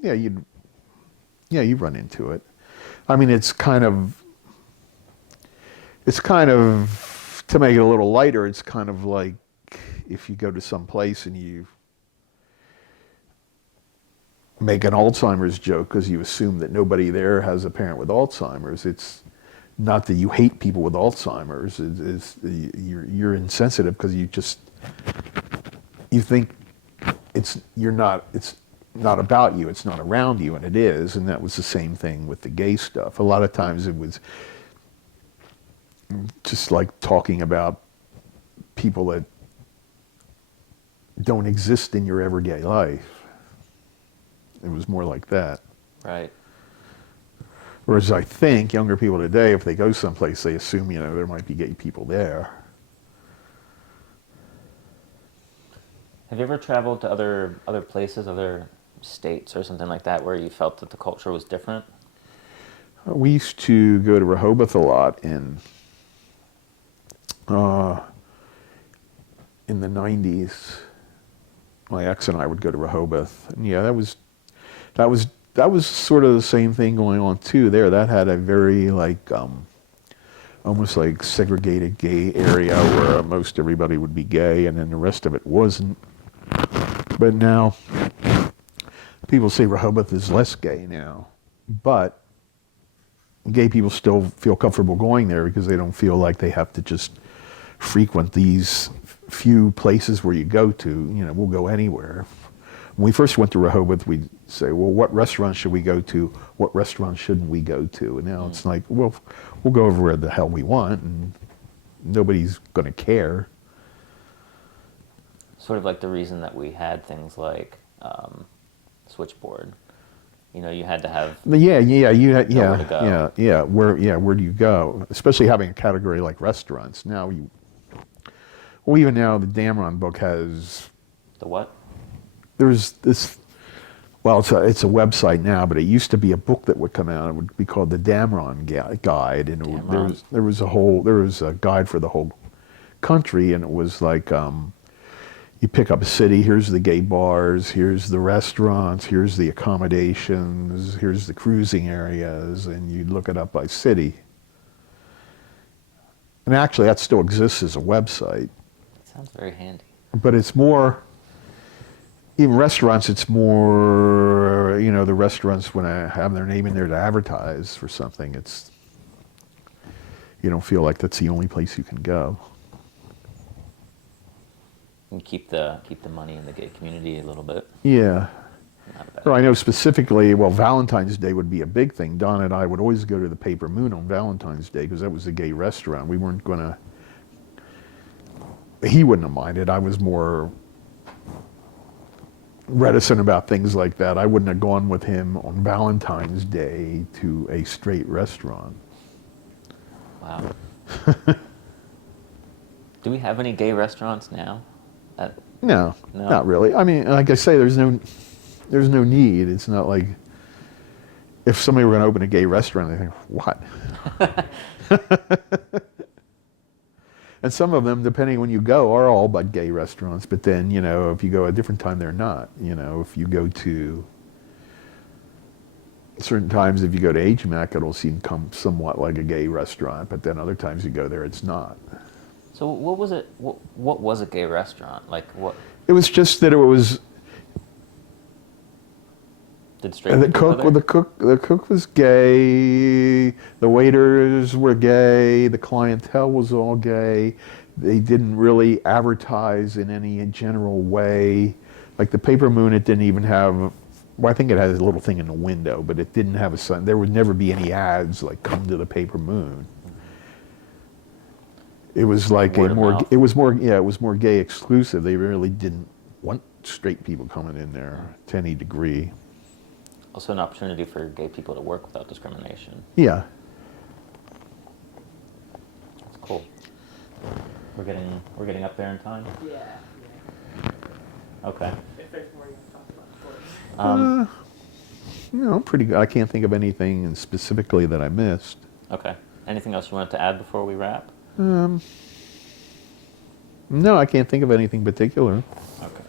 yeah, you run into it. I mean, it's kind of to make it a little lighter, it's kind of like if you go to some place and you make an Alzheimer's joke because you assume that nobody there has a parent with Alzheimer's. It's not that you hate people with Alzheimer's. You're insensitive because you think it's not about you, it's not around you, and it is. And that was the same thing with the gay stuff. A lot of times it was just like talking about people that don't exist in your everyday life. It was more like that. Right. Whereas I think younger people today, if they go someplace, they assume, you know, there might be gay people there. Have you ever traveled to other places, other states or something like that, where you felt that the culture was different? We used to go to Rehoboth a lot in the 90s. My ex and I would go to Rehoboth, and yeah, that was sort of the same thing going on too there. That had a very like almost like segregated gay area where most everybody would be gay, and then the rest of it wasn't. But now people say Rehoboth is less gay now, but gay people still feel comfortable going there because they don't feel like they have to just frequent these few places where you go to. You know, we'll go anywhere. When we first went to Rehoboth, we'd say, well, what restaurant should we go to? What restaurant shouldn't we go to? And now it's like, well, we'll go over where the hell we want, and nobody's going to care. Sort of like the reason that we had things like Switchboard. You know, you had to have Yeah. Where do you go? Especially having a category like restaurants. Now even now the Damron book has the what? There's this. Well, it's a website now, but it used to be a book that would come out. It would be called the Damron Guide, and there was a guide for the whole country, and it was like you pick up a city. Here's the gay bars. Here's the restaurants. Here's the accommodations. Here's the cruising areas, and you'd look it up by city. And actually, that still exists as a website. Sounds very handy. But it's more. Even restaurants, it's more, you know, the restaurants, when I have their name in there to advertise for something, you don't feel like that's the only place you can go. And keep the money in the gay community a little bit. Yeah. Not a bad Or I know specifically, well, Valentine's Day would be a big thing. Don and I would always go to the Paper Moon on Valentine's Day because that was a gay restaurant. We weren't going to, he wouldn't have minded. I was more reticent about things like that. I wouldn't have gone with him on Valentine's Day to a straight restaurant. Wow. Do we have any gay restaurants now? No, No? not really. I mean, like I say, there's no need. It's not like if somebody were going to open a gay restaurant, they think, what? And some of them, depending when you go, are all but gay restaurants. But then, you know, if you go a different time, they're not. You know, if you go to certain times, if you go to HMAC, it'll seem somewhat like a gay restaurant. But then other times you go there, it's not. So what was it? What was a gay restaurant? Like what? It was just that it was. Did straight And people go there? the cook was gay. The waiters were gay. The clientele was all gay. They didn't really advertise in any general way. Like the Paper Moon, it didn't even have. Well, I think it had a little thing in the window, but it didn't have a sign. There would never be any ads like "Come to the Paper Moon." It was like Word of mouth. it was more gay exclusive. They really didn't want straight people coming in there to any degree. Also an opportunity for gay people to work without discrimination. Yeah. That's cool. We're getting up there in time. Yeah. Okay. If there's more you want to talk about, of course. You know, pretty good. I can't think of anything specifically that I missed. Okay. Anything else you wanted to add before we wrap? No, I can't think of anything particular. Okay.